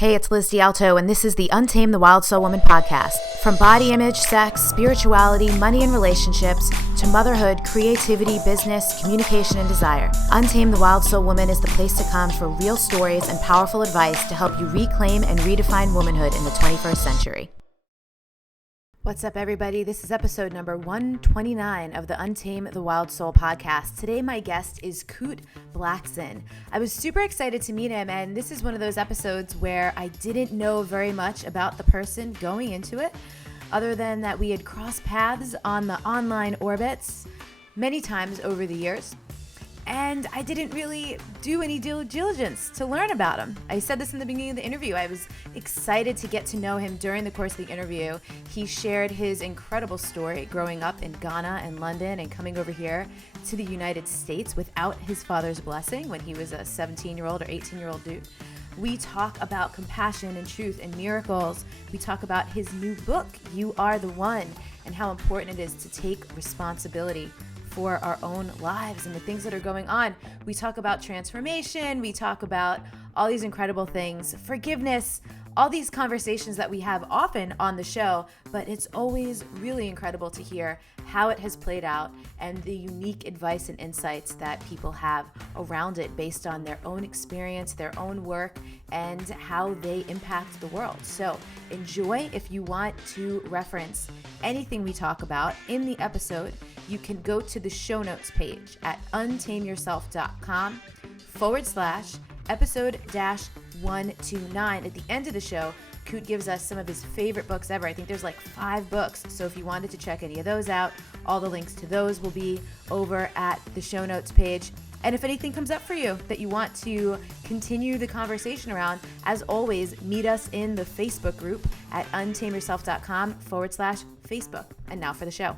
Hey, it's Liz D'Alto, and this is the Untamed the Wild Soul Woman podcast. From body image, sex, spirituality, money and relationships, to motherhood, creativity, business, communication, and desire, Untamed the Wild Soul Woman is the place to come for real stories and powerful advice to help you reclaim and redefine womanhood in the 21st century. What's up, everybody? This is episode number 129 of the Untamed the Wild Soul podcast. Today, my guest is Kute Blackson. I was super excited to meet him, and this is one of those episodes where I didn't know very much about the person going into it, other than that we had crossed paths on the online orbits many times over the years. And I didn't really do any due diligence to learn about him. I said this in the beginning of the interview. I was excited to get to know him during the course of the interview. He shared his incredible story growing up in Ghana and London and coming over here to the United States without his father's blessing when he was a 17-year-old or 18-year-old dude. We talk about compassion and truth and miracles. We talk about his new book, You Are the One, and how important it is to take responsibility for our own lives and the things that are going on. We talk about transformation. We talk about all these incredible things, forgiveness, all these conversations that we have often on the show, but it's always really incredible to hear how it has played out and the unique advice and insights that people have around it based on their own experience, their own work, and how they impact the world. So enjoy. If you want to reference anything we talk about in the episode, you can go to the show notes page at untameyourself.com/episode-129. At the end of the show, Coot gives us some of his favorite books ever. I think there's like 5 books. So if you wanted to check any of those out, all the links to those will be over at the show notes page. And if anything comes up for you that you want to continue the conversation around, as always, meet us in the Facebook group at untameyourself.com/Facebook. And now for the show.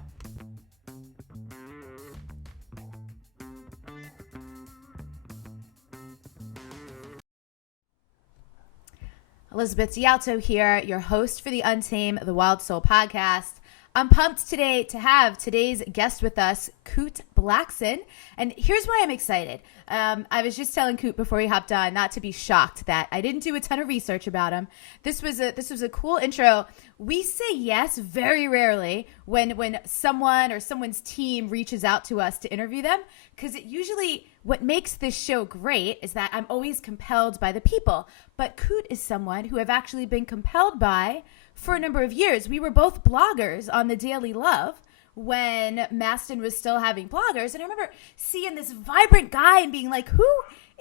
Elizabeth D'Alto here, your host for the Untamed the Wild Soul podcast. I'm pumped today to have today's guest with us, Kute Blackson. And here's why I'm excited. I was just telling Coot before he hopped on not to be shocked that I didn't do a ton of research about him. This was a cool intro. We say yes very rarely when someone or someone's team reaches out to us to interview them, because it usually, what makes this show great is that I'm always compelled by the people. But Coot is someone who I've actually been compelled by for a number of years. We were both bloggers on the Daily Love when Maston was still having bloggers. And I remember seeing this vibrant guy and being like, who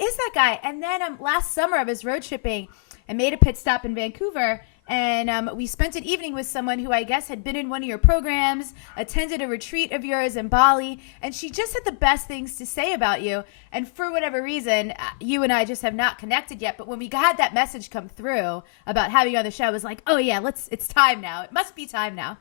is that guy? And then last summer I was road tripping and made a pit stop in Vancouver. And we spent an evening with someone who I guess had been in one of your programs, attended a retreat of yours in Bali, and she just had the best things to say about you. And for whatever reason, you and I just have not connected yet. But when we got that message come through about having you on the show, I was like, oh yeah, it's time now. It must be time now.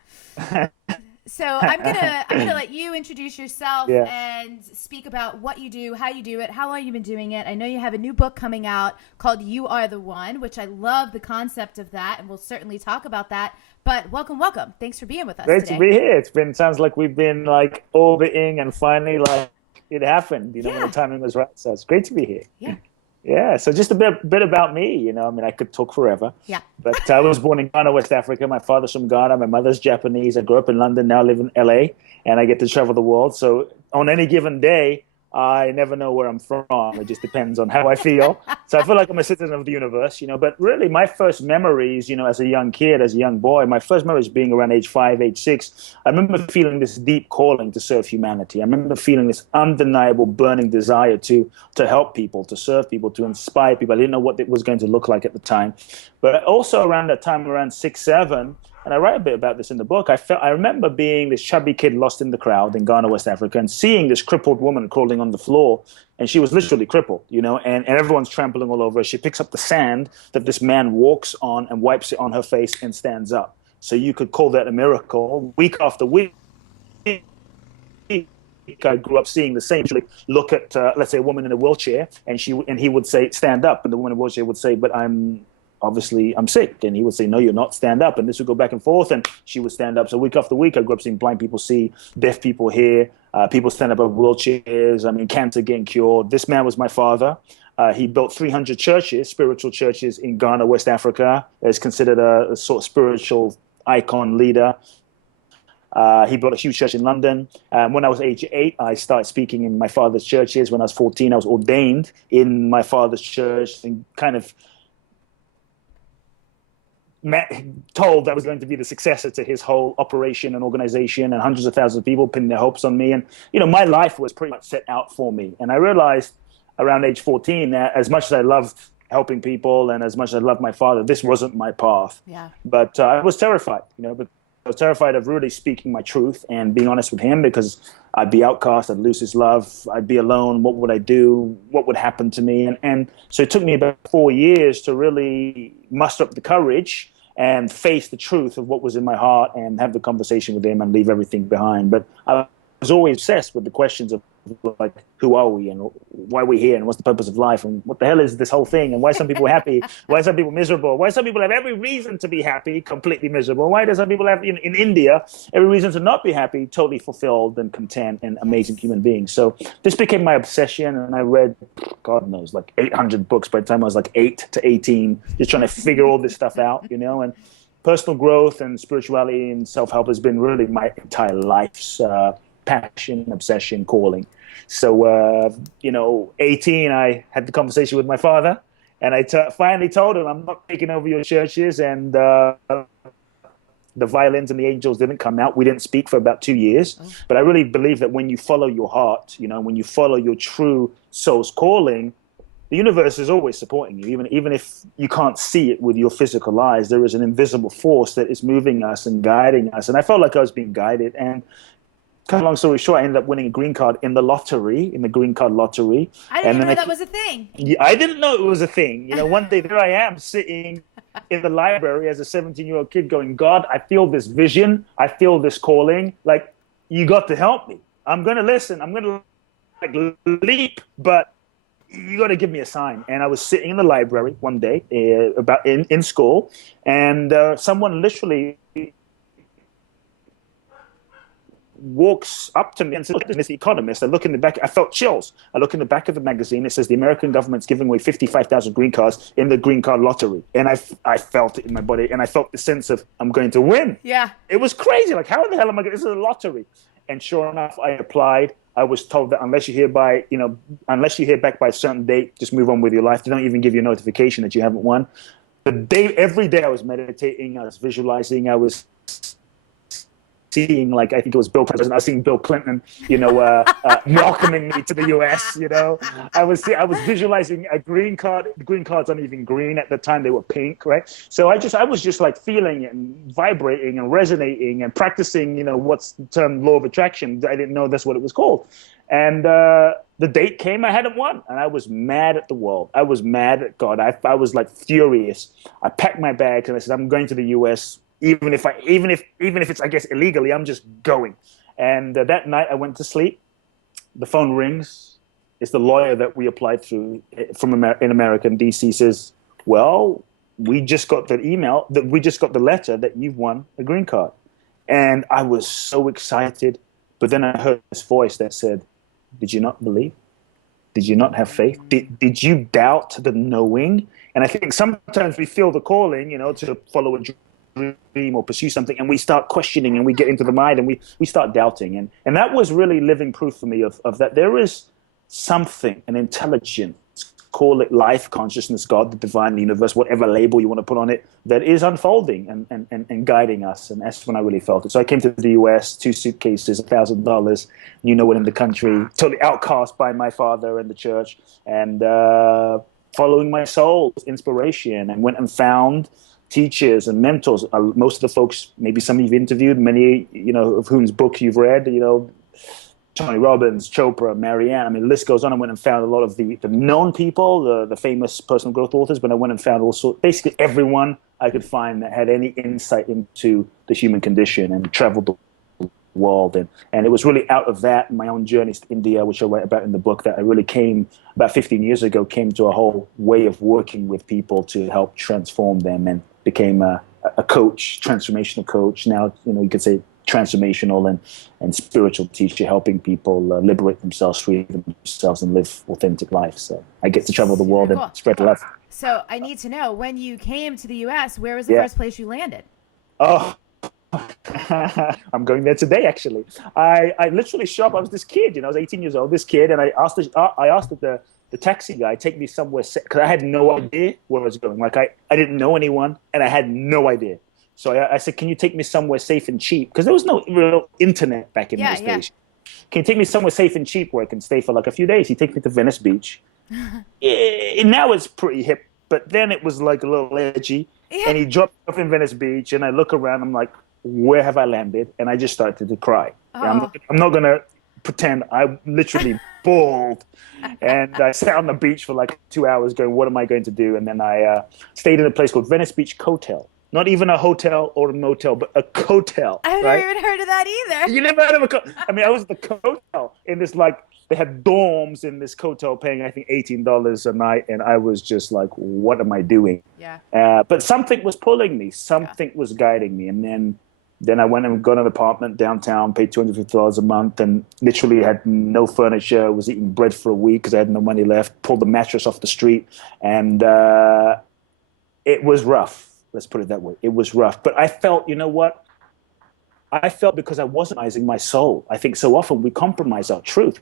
So I'm gonna let you introduce yourself and speak about what you do, how you do it, how long you've been doing it. I know you have a new book coming out called You Are the One, which I love the concept of that, and we'll certainly talk about that. But welcome. Thanks for being with us today. Great to be here. Sounds like we've been like orbiting, and finally like it happened, when the timing was right. So it's great to be here. Yeah, so just a bit about me, I could talk forever. Yeah. But I was born in Ghana, West Africa. My father's from Ghana. My mother's Japanese. I grew up in London, now live in LA, and I get to travel the world. So on any given day, I never know where I'm from. It just depends on how I feel. So I feel like I'm a citizen of the universe, But really, my first memories, as a young kid, as a young boy, my first memories being around age 5, age 6, I remember feeling this deep calling to serve humanity. I remember feeling this undeniable burning desire to help people, to serve people, to inspire people. I didn't know what it was going to look like at the time. But also around that time, around 6, 7, and I write a bit about this in the book, I remember being this chubby kid lost in the crowd in Ghana, West Africa, and seeing this crippled woman crawling on the floor. And she was literally crippled, and everyone's trampling all over her. She picks up the sand that this man walks on and wipes it on her face and stands up. So you could call that a miracle. Week after week, I grew up seeing the same. Look at, let's say, a woman in a wheelchair, and he would say, stand up. And the woman in a wheelchair would say, but I'm sick. And he would say, no, you're not, stand up. And this would go back and forth, and she would stand up. So week after week, I grew up seeing blind people see, deaf people hear, people stand up in wheelchairs, cancer getting cured. This man was my father. He built 300 churches, spiritual churches in Ghana, West Africa. Is considered a sort of spiritual icon leader. He built a huge church in London. When I was age 8, I started speaking in my father's churches. When I was 14, I was ordained in my father's church and kind of told that I was going to be the successor to his whole operation and organization, and hundreds of thousands of people pinned their hopes on me. And, my life was pretty much set out for me. And I realized around age 14 that as much as I loved helping people and as much as I loved my father, this wasn't my path. Yeah. But I was terrified, but I was terrified of really speaking my truth and being honest with him, because I'd be outcast, I'd lose his love, I'd be alone. What would I do? What would happen to me? And so it took me about 4 years to really muster up the courage and face the truth of what was in my heart and have the conversation with him and leave everything behind. But I was always obsessed with the questions of, like, who are we and why are we here and what's the purpose of life and what the hell is this whole thing and why are some people happy, why are some people miserable, why some people have every reason to be happy, completely miserable, why do some people have, in India, every reason to not be happy, totally fulfilled and content and amazing human beings. So this became my obsession, and I read, God knows, like 800 books by the time I was like 8 to 18, just trying to figure all this stuff out, and personal growth and spirituality and self-help has been really my entire life's passion, obsession, calling. So, 18, I had the conversation with my father, and I finally told him, I'm not taking over your churches, and the violins and the angels didn't come out. We didn't speak for about 2 years. Oh. But I really believe that when you follow your heart, when you follow your true soul's calling, the universe is always supporting you. Even if you can't see it with your physical eyes, there is an invisible force that is moving us and guiding us. And I felt like I was being guided. And cut a long story short, I ended up winning a green card in the green card lottery. I didn't know that was a thing. I didn't know it was a thing. One day there I am sitting in the library as a 17-year-old kid going, God, I feel this vision. I feel this calling. Like, you got to help me. I'm going to listen. I'm going to leap, but you got to give me a sign. And I was sitting in the library one day about in school, and someone literally walks up to me and says, look at this Economist. I look in the back, I felt chills. I look in the back of the magazine, it says the American government's giving away 55,000 green cards in the green card lottery. And I felt it in my body, and I felt the sense of, I'm going to win. Yeah. It was crazy. Like, how the hell am I going to, this is a lottery. And sure enough, I applied. I was told that unless you hear back by a certain date, just move on with your life. They don't even give you a notification that you haven't won. Every day I was meditating, I was visualizing, I was seeing, like, I think it was Bill Clinton. I was seeing Bill Clinton, welcoming me to the U.S. I was visualizing a green card. The green cards aren't even green at the time; they were pink, right? So I was just like feeling it and vibrating and resonating and practicing. What's the term law of attraction? I didn't know that's what it was called. And the date came, I hadn't won, and I was mad at the world. I was mad at God. I was like furious. I packed my bags and I said, I'm going to the U.S. Even if it's, I guess, illegally, I'm just going. And that night I went to sleep. The phone rings. It's the lawyer that we applied through in America in DC says, well, we just got the letter that you've won a green card. And I was so excited. But then I heard this voice that said, did you not believe? Did you not have faith? Did you doubt the knowing? And I think sometimes we feel the calling, to follow a dream or pursue something, and we start questioning and we get into the mind and we start doubting. And that was really living proof for me of that there is something, an intelligence, call it life, consciousness, God, the divine, the universe, whatever label you want to put on it, that is unfolding and guiding us. And that's when I really felt it. So I came to the US, 2 suitcases, $1,000, no one in the country, totally outcast by my father and the church, and following my soul's inspiration, and went and found teachers and mentors. Most of the folks, maybe some you've interviewed, many, of whose book you've read, Tony Robbins, Chopra, Marianne. I mean, the list goes on. I went and found a lot of the known people, the famous personal growth authors, but I went and found also basically everyone I could find that had any insight into the human condition, and traveled the world. And it was really out of that, my own journeys to India, which I write about in the book, that I really came, about 15 years ago, came to a whole way of working with people to help transform them, and became a coach, transformational coach. Now, you could say transformational and spiritual teacher, helping people liberate themselves, free themselves, and live authentic life. So I get to travel the world and spread love. So I need to know, when you came to the U.S., where was the first place you landed? Oh, I'm going there today, actually. I literally show up. I was this kid, I was 18 years old, this kid, and I asked the taxi guy, take me somewhere, because I had no idea where I was going. Like, I didn't know anyone, and I had no idea. So I said, can you take me somewhere safe and cheap? Because there was no real internet back in those days. Can you take me somewhere safe and cheap where I can stay for like a few days? He takes me to Venice Beach. Now it's pretty hip, but then it was like a little edgy. Yeah. And he dropped off in Venice Beach, and I look around, I'm like, where have I landed? And I just started to cry. Oh. I'm not going to pretend. I literally bawled. And I sat on the beach for like 2 hours going, what am I going to do? And then I stayed in a place called Venice Beach Cotel. Not even a hotel or a motel, but a cotel. I've never even heard of that either. You never heard of a cotel? I mean, I was at the cotel in this, like, they had dorms in this cotel paying, I think, $18 a night. And I was just like, what am I doing? Yeah. But something was pulling me. Something was guiding me. And then I went and got an apartment downtown, paid $250 a month, and literally had no furniture, was eating bread for a week because I had no money left, pulled the mattress off the street. And it was rough. Let's put it that way. It was rough. But I felt, you know what? I felt because I wasn't compromising my soul. I think so often we compromise our truth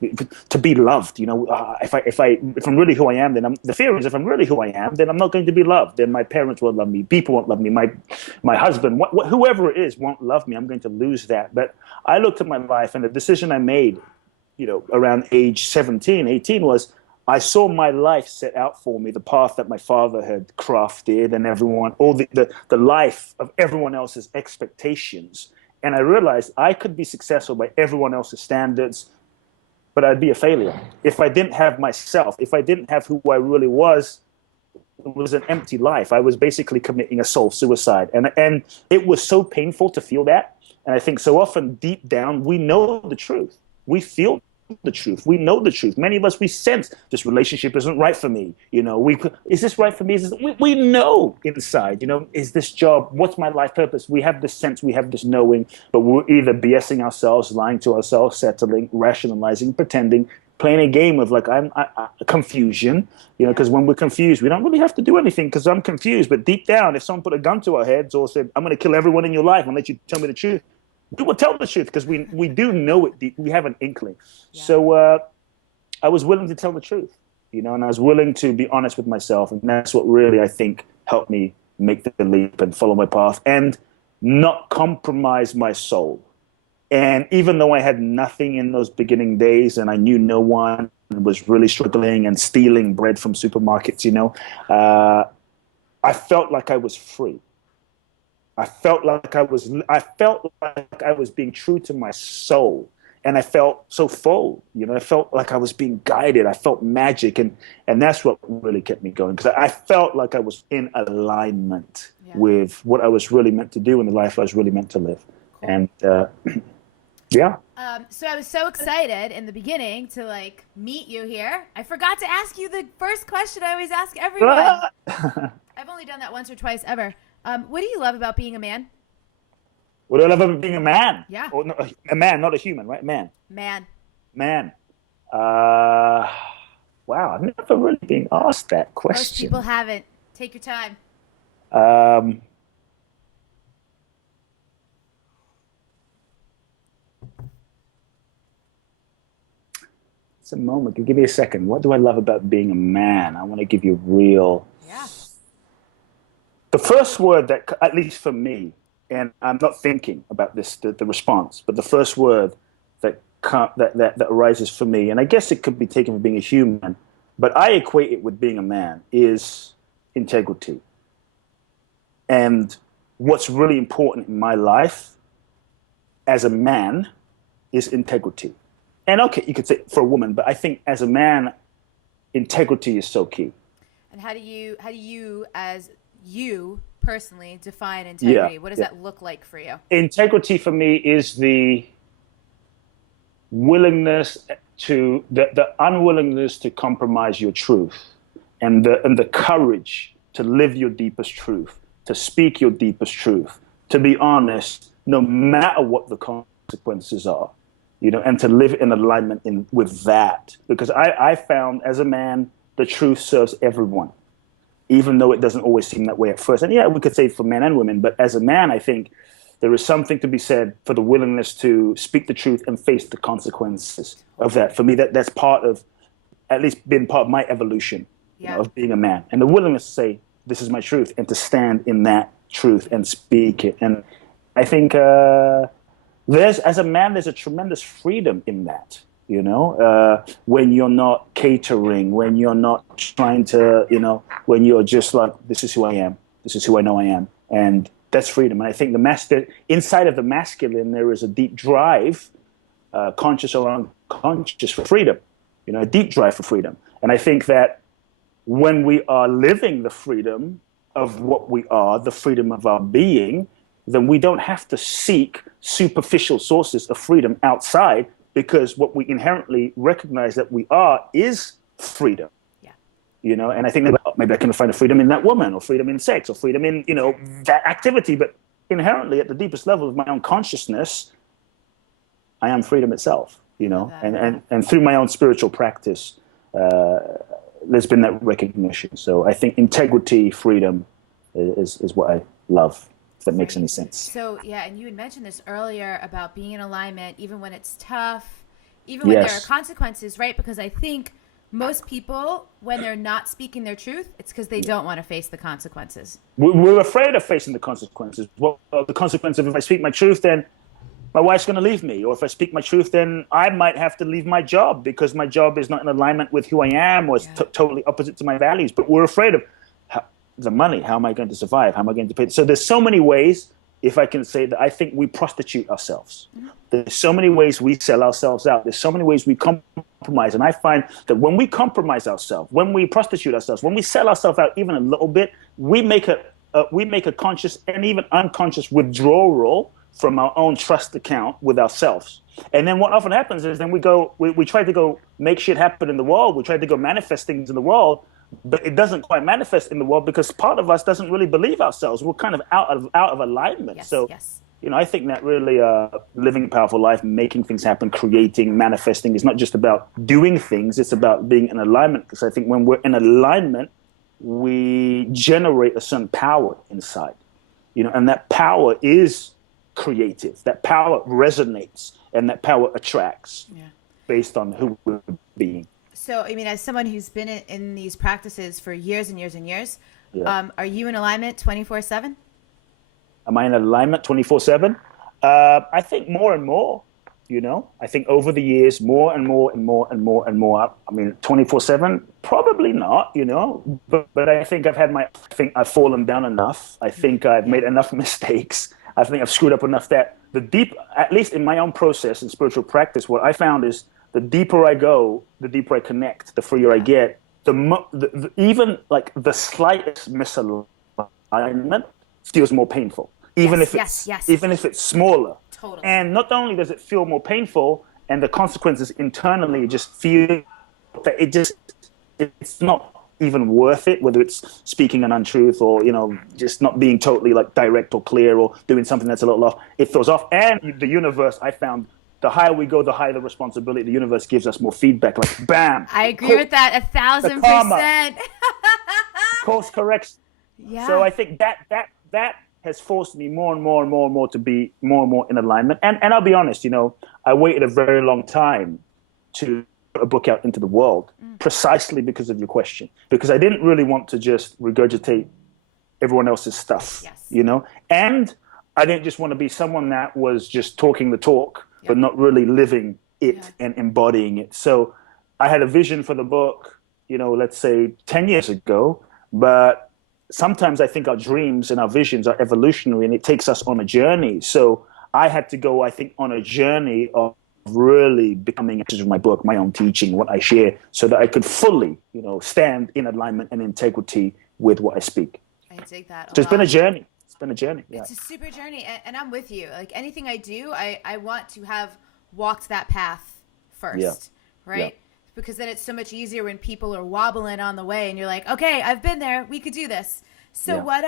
to be loved. If I'm really who I am, then the fear is if I'm really who I am, then I'm not going to be loved. Then my parents won't love me. People won't love me. My husband, whoever it is, won't love me. I'm going to lose that. But I looked at my life, and the decision I made, around age 17, 18 was, I saw my life set out for me, the path that my father had crafted, and everyone, all the life of everyone else's expectations. And I realized I could be successful by everyone else's standards, but I'd be a failure. If I didn't have myself, if I didn't have who I really was, it was an empty life. I was basically committing a soul suicide. And it was so painful to feel that. And I think so often deep down, we know the truth. We feel the truth. We know the truth. Many of us, we sense this relationship isn't right for me. Is this right for me? We know inside, is this job, what's my life purpose? We have this sense, we have this knowing, but we're either BSing ourselves, lying to ourselves, settling, rationalizing, pretending, playing a game of confusion, because when we're confused, we don't really have to do anything because I'm confused. But deep down, if someone put a gun to our heads or said, I'm going to kill everyone in your life and let you tell me the truth, we will tell the truth because we do know it deep. We have an inkling. Yeah. So I was willing to tell the truth, and I was willing to be honest with myself. And that's what really, I think, helped me make the leap and follow my path and not compromise my soul. And even though I had nothing in those beginning days and I knew no one and was really struggling and stealing bread from supermarkets, I felt like I was free. I felt like I was being true to my soul, and I felt so full. I felt like I was being guided. I felt magic, and that's what really kept me going, because I felt like I was in alignment with what I was really meant to do and the life I was really meant to live. Cool. And yeah. So I was so excited in the beginning to meet you here. I forgot to ask you the first question I always ask everyone. I've only done that once or twice ever. What do you love about being a man? What do I love about being a man? Yeah. Or, no, a man, not a human, right? Man. Wow, I've never really been asked that question. Most people haven't. Take your time. It's a moment. Give me a second. What do I love about being a man? I want to give you real... Yeah. The first word that, at least for me, and I'm not thinking about this, the response, but the first word that arises for me, and I guess it could be taken for being a human, but I equate it with being a man, is integrity. And what's really important in my life as a man is integrity. And okay, you could say for a woman, but I think as a man, integrity is so key. And how do you as you personally define integrity? What does that look like for you? Integrity for me is the willingness to the unwillingness to compromise your truth, and the courage to live your deepest truth, to speak your deepest truth, to be honest, no matter what the consequences are, and to live in alignment with that. Because I found as a man, the truth serves everyone, even though it doesn't always seem that way at first. And yeah, we could say for men and women, but as a man, I think there is something to be said for the willingness to speak the truth and face the consequences of that. For me, that's part of, at least been part of my evolution of being a man. And the willingness to say, this is my truth, and to stand in that truth and speak it. And I think as a man, there's a tremendous freedom in that, when you're not catering, when you're not trying to, when you're just like, this is who I am, this is who I know I am. And that's freedom. And I think inside of the masculine, there is a deep drive, conscious or unconscious, for freedom, a deep drive for freedom. And I think that when we are living the freedom of what we are, the freedom of our being, then we don't have to seek superficial sources of freedom outside, because what we inherently recognize that we are is freedom. And I think that maybe I can find a freedom in that woman, or freedom in sex, or freedom in, that activity. But inherently, at the deepest level of my own consciousness, I am freedom itself, and through my own spiritual practice, there's been that recognition. So I think integrity, freedom is what I love, if that makes any sense. So, yeah, and you had mentioned this earlier about being in alignment, even when it's tough, even when there are consequences, right? Because I think most people, when they're not speaking their truth, it's because they don't want to face the consequences. We're afraid of facing the consequences. Well, the consequence of, if I speak my truth, then my wife's going to leave me. Or if I speak my truth, then I might have to leave my job because my job is not in alignment with who I am, or it's totally opposite to my values. But we're afraid of the money. How am I going to survive? How am I going to pay? So there's so many ways, if I can say that, I think we prostitute ourselves. There's so many ways we sell ourselves out. There's so many ways we compromise. And I find that when we compromise ourselves, when we prostitute ourselves, when we sell ourselves out even a little bit, we make a conscious and even unconscious withdrawal from our own trust account with ourselves. And then what often happens is then we try to go make shit happen in the world. We try to go manifest things in the world, but it doesn't quite manifest in the world because part of us doesn't really believe ourselves. We're kind of out of alignment. I think that really living a powerful life, making things happen, creating, manifesting is not just about doing things. It's about being in alignment, because I think when we're in alignment, we generate a certain power inside, and that power is creative. That power resonates, and that power attracts based on who we're being. So, I mean, as someone who's been in these practices for years and years and years, are you in alignment 24/7? Am I in alignment 24/7? I think more and more, I think over the years, more and more and more and more and more. I mean, 24/7, probably not, but I think I've fallen down enough. I think I've made enough mistakes. I think I've screwed up enough that at least in my own process in spiritual practice, what I found is the deeper I go, the deeper I connect, the freer I get, even like the slightest misalignment feels more painful. Even if it's smaller. Totally. And not only does it feel more painful, and the consequences internally just feel that it's not even worth it, whether it's speaking an untruth or, just not being totally like direct or clear or doing something that's a little off. It feels off. And the universe, I found, the higher we go, the higher the responsibility. The universe gives us more feedback, like bam. I agree with that 1,000%. Course correction. Yeah. So I think that has forced me more and more and more and more to be more and more in alignment. And I'll be honest, I waited a very long time to put a book out into the world, precisely because of your question. Because I didn't really want to just regurgitate everyone else's stuff, And I didn't just want to be someone that was just talking the talk, but not really living it and embodying it. So I had a vision for the book, let's say 10 years ago, but sometimes I think our dreams and our visions are evolutionary, and it takes us on a journey. So I had to go, I think, on a journey of really becoming a my book, my own teaching, what I share, so that I could fully, stand in alignment and integrity with what I speak. I dig that. So it's been a journey. Yeah. It's a super journey, and I'm with you. Like anything I do, I want to have walked that path first, right? Yeah. Because then it's so much easier when people are wobbling on the way and you're like, okay, I've been there, we could do this. So what,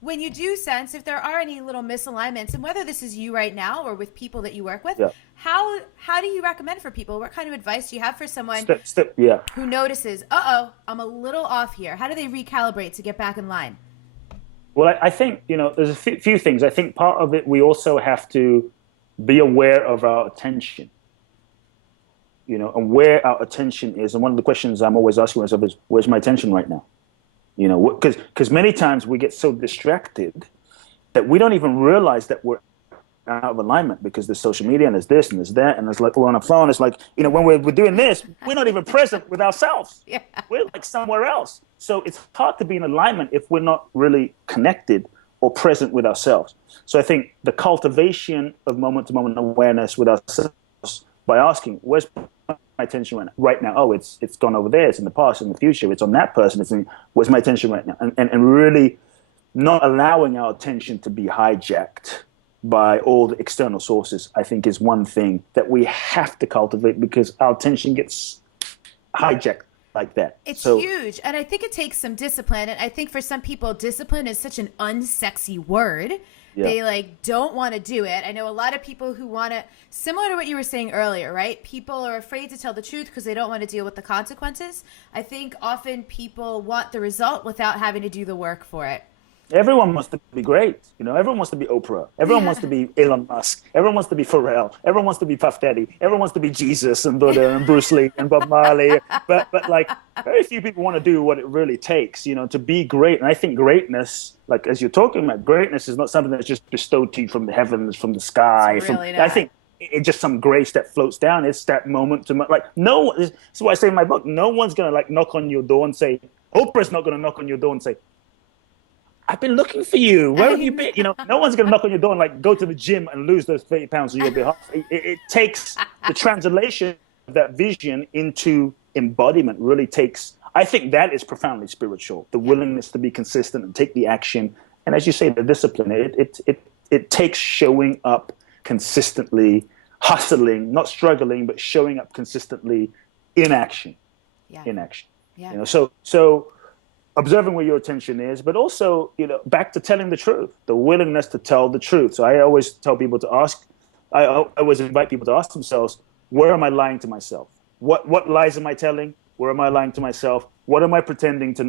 when you do sense, if there are any little misalignments, and whether this is you right now or with people that you work with, how do you recommend for people? What kind of advice do you have for someone who notices, I'm a little off here? How do they recalibrate to get back in line? Well, I think, there's a few things. I think part of it, we also have to be aware of our attention, and where our attention is. And one of the questions I'm always asking myself is, where's my attention right now? Because many times we get so distracted that we don't even realize that we're out of alignment, because there's social media and there's this and there's that and there's like we're on a phone. It's like, when we're doing this, we're not even present with ourselves. Yeah. We're like somewhere else. So it's hard to be in alignment if we're not really connected or present with ourselves. So I think the cultivation of moment-to-moment awareness with ourselves by asking, where's my attention right now? Oh, it's gone over there. It's in the past, in the future. It's on that person. Where's my attention right now? And really not allowing our attention to be hijacked by all the external sources, I think, is one thing that we have to cultivate, because our attention gets hijacked like that. It's huge. And I think it takes some discipline. And I think for some people, discipline is such an unsexy word. Yeah. They don't want to do it. I know a lot of people who want to, similar to what you were saying earlier, right? People are afraid to tell the truth because they don't want to deal with the consequences. I think often people want the result without having to do the work for it. Everyone wants to be great. Everyone wants to be Oprah. Everyone wants to be Elon Musk. Everyone wants to be Pharrell. Everyone wants to be Puff Daddy. Everyone wants to be Jesus and Buddha and Bruce Lee and Bob Marley. But very few people want to do what it really takes, to be great. And I think greatness, as you're talking about, greatness is not something that's just bestowed to you from the heavens, from the sky. I think it's just some grace that floats down. It's that moment to this is what I say in my book. No one's gonna knock on your door and say, Oprah's not gonna knock on your door and say, I've been looking for you. Where have you been? No one's going to knock on your door and go to the gym and lose those 30 pounds on your behalf. It takes the translation of that vision into embodiment really takes, I think that is profoundly spiritual. The willingness to be consistent and take the action. And as you say, the discipline, it takes showing up consistently, hustling, not struggling, but showing up consistently in action. Yeah. In action. Yeah. So observing where your attention is, but also, back to telling the truth, the willingness to tell the truth. So I always tell people to ask, I always invite people to ask themselves, where am I lying to myself? What lies am I telling? Where am I lying to myself? What am I pretending to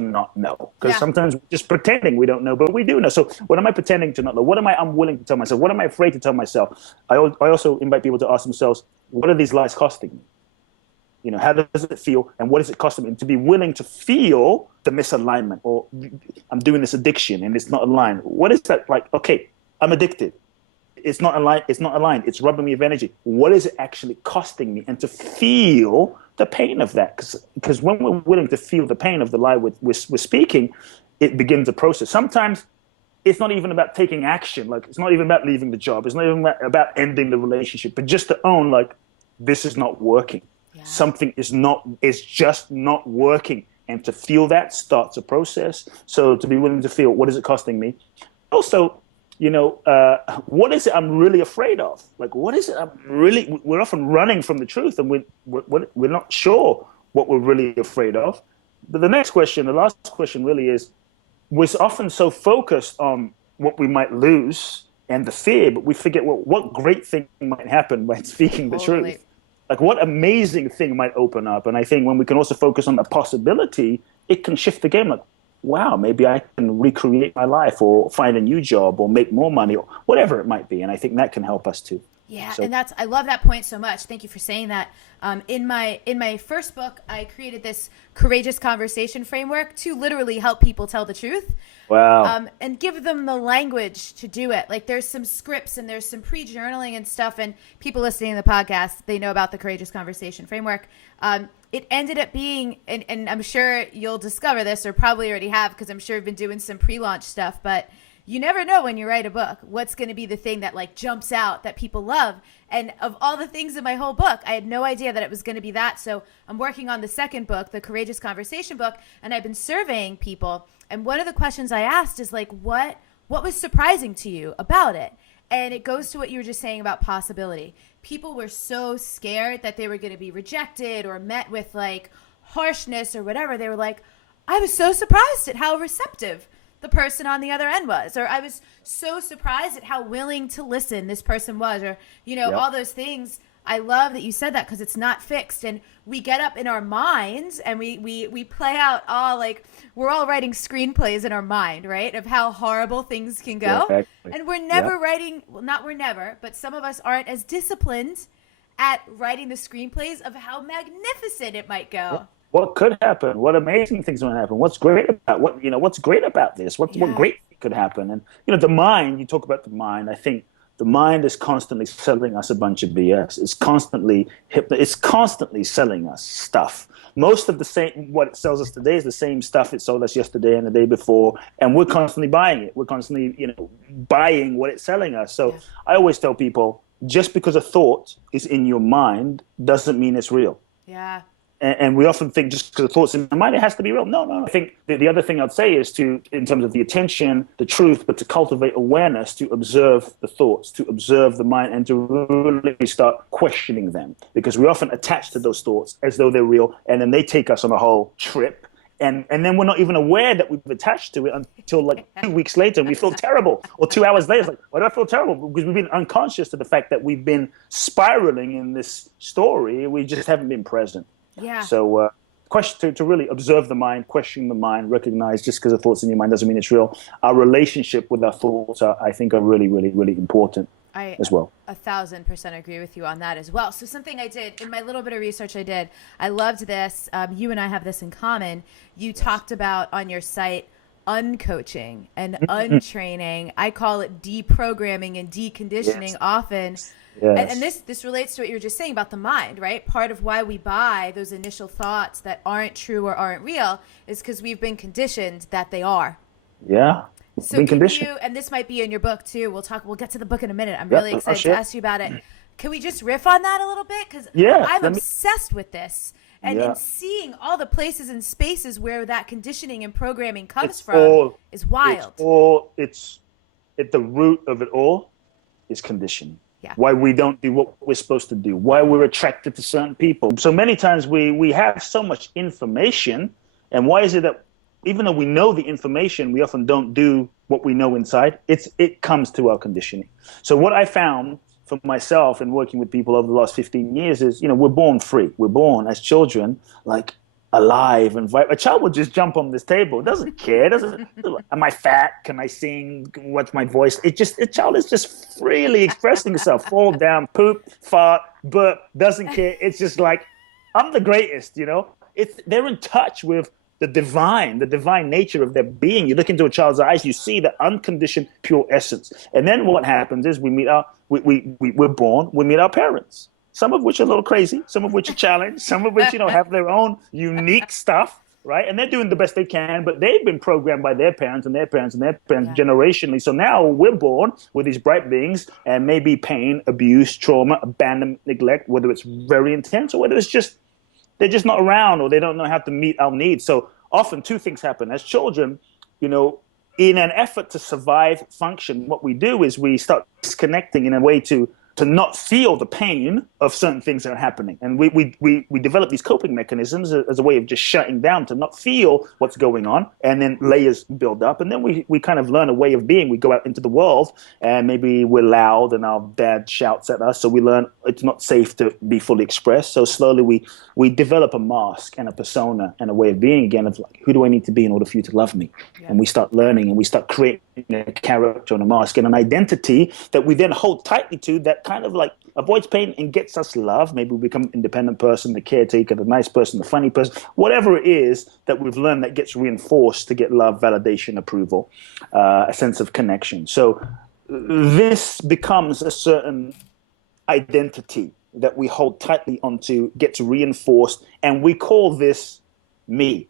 not know? Because sometimes we're just pretending we don't know, but we do know. So what am I pretending to not know? What am I unwilling to tell myself? What am I afraid to tell myself? I also invite people to ask themselves, what are these lies costing me? How does it feel, and what does it cost me? And to be willing to feel the misalignment, or I'm doing this addiction and it's not aligned. What is that like? Okay, I'm addicted. It's not aligned. It's robbing me of energy. What is it actually costing me? And to feel the pain of that, because when we're willing to feel the pain of the lie we're speaking, it begins a process. Sometimes it's not even about taking action. It's not even about leaving the job. It's not even about ending the relationship, but just to own this is not working. Yeah. Something is just not working. And to feel that starts a process. So to be willing to feel, what is it costing me? Also, what is it I'm really afraid of? What is it we're often running from the truth, and we're not sure what we're really afraid of. But the last question really is, we're often so focused on what we might lose and the fear, but we forget what great thing might happen by speaking the truth. What amazing thing might open up. And I think when we can also focus on the possibility, it can shift the game. Wow, maybe I can recreate my life or find a new job or make more money or whatever it might be. And I think that can help us too. Yeah, and I love that point so much. Thank you for saying that. In my first book, I created this courageous conversation framework to literally help people tell the truth. Wow. And give them the language to do it. There's some scripts and there's some pre-journaling and stuff. And people listening to the podcast, they know about the courageous conversation framework. It ended up being, and I'm sure you'll discover this, or probably already have, because I'm sure you've been doing some pre-launch stuff, but you never know when you write a book what's going to be the thing that jumps out that people love. And of all the things in my whole book, I had no idea that it was going to be that. So I'm working on the second book, the Courageous Conversation book, and I've been surveying people. And one of the questions I asked is what was surprising to you about it? And it goes to what you were just saying about possibility. People were so scared that they were going to be rejected or met with harshness or whatever. They were like, I was so surprised at how receptive the person on the other end was, or I was so surprised at how willing to listen this person was, or, all those things. I love that you said that, because it's not fixed, and we get up in our minds and we play out all, like, we're all writing screenplays in our mind, right, of how horrible things can go. Yeah, exactly. And we're never writing, well, not we're never, but some of us aren't as disciplined at writing the screenplays of how magnificent it might go. What could happen? What amazing things might happen? What's great about what's great about this? What great could happen? And the mind. You talk about the mind. I think the mind is constantly selling us a bunch of BS. It's constantly selling us stuff. Most of the same, what it sells us today is the same stuff it sold us yesterday and the day before, and we're constantly buying it. We're constantly, buying what it's selling us. So I always tell people, just because a thought is in your mind doesn't mean it's real. Yeah. And we often think just because the thoughts in my mind, it has to be real. No. I think the other thing I'd say is to, in terms of the attention, the truth, but to cultivate awareness, to observe the thoughts, to observe the mind, and to really start questioning them. Because we often attach to those thoughts as though they're real, and then they take us on a whole trip. And then we're not even aware that we've attached to it until like 2 weeks later, and we feel terrible. Or 2 hours later, it's like, why do I feel terrible? Because we've been unconscious to the fact that we've been spiraling in this story. We just haven't been present. Yeah. So to really observe the mind, question the mind, recognize just because the thoughts in your mind doesn't mean it's real. Our relationship with our thoughts, I think, are really, really, really important as well. 1,000% agree with you on that as well. So something I did in my little bit of research I loved this. You and I have this in common. You talked about on your site uncoaching and untraining. I call it deprogramming and deconditioning often. Yes. And this relates to what you were just saying about the mind, right? Part of why we buy those initial thoughts that aren't true or aren't real is because we've been conditioned that they are. Yeah. So can you, and this might be in your book too, we'll get to the book in a minute. I'm really excited to ask you about it. Can we just riff on that a little bit? Because I'm obsessed with this. And in seeing all the places and spaces where that conditioning and programming comes from is wild. It's at the root of it all is conditioning. Yeah. Why we don't do what we're supposed to do, why we're attracted to certain people. So many times we have so much information, and why is it that even though we know the information, we often don't do what we know inside? It comes to our conditioning. So what I found for myself and working with people over the last 15 years is, we're born free. We're born as children, like alive and vibrant. A child would just jump on this table, doesn't care, am I fat, can I sing, what's my voice? A child is just freely expressing itself, fall down, poop, fart, burp, doesn't care. It's just like, I'm the greatest, they're in touch with the divine nature of their being. You look into a child's eyes, you see the unconditioned pure essence. And then what happens is we're born, we meet our parents. Some of which are a little crazy, some of which are challenged, some of which, have their own unique stuff, right? And they're doing the best they can, but they've been programmed by their parents and their parents and their parents generationally. So now we're born with these bright beings, and maybe pain, abuse, trauma, abandonment, neglect, whether it's very intense or whether it's just, they're just not around or they don't know how to meet our needs. So often two things happen. As children, in an effort to survive, function, what we do is we start disconnecting in a way to not feel the pain of certain things that are happening. And we develop these coping mechanisms as a way of just shutting down, to not feel what's going on, and then layers build up. And then we kind of learn a way of being. We go out into the world and maybe we're loud and our dad shouts at us. So we learn it's not safe to be fully expressed. So slowly we develop a mask and a persona and a way of being again of like, who do I need to be in order for you to love me? Yeah. And we start learning and we start creating a character and a mask and an identity that we then hold tightly to, that kind of like avoids pain and gets us love. Maybe we become an independent person, the caretaker, the nice person, the funny person, whatever it is that we've learned that gets reinforced to get love, validation, approval, a sense of connection. So this becomes a certain identity that we hold tightly onto, gets reinforced, and we call this me.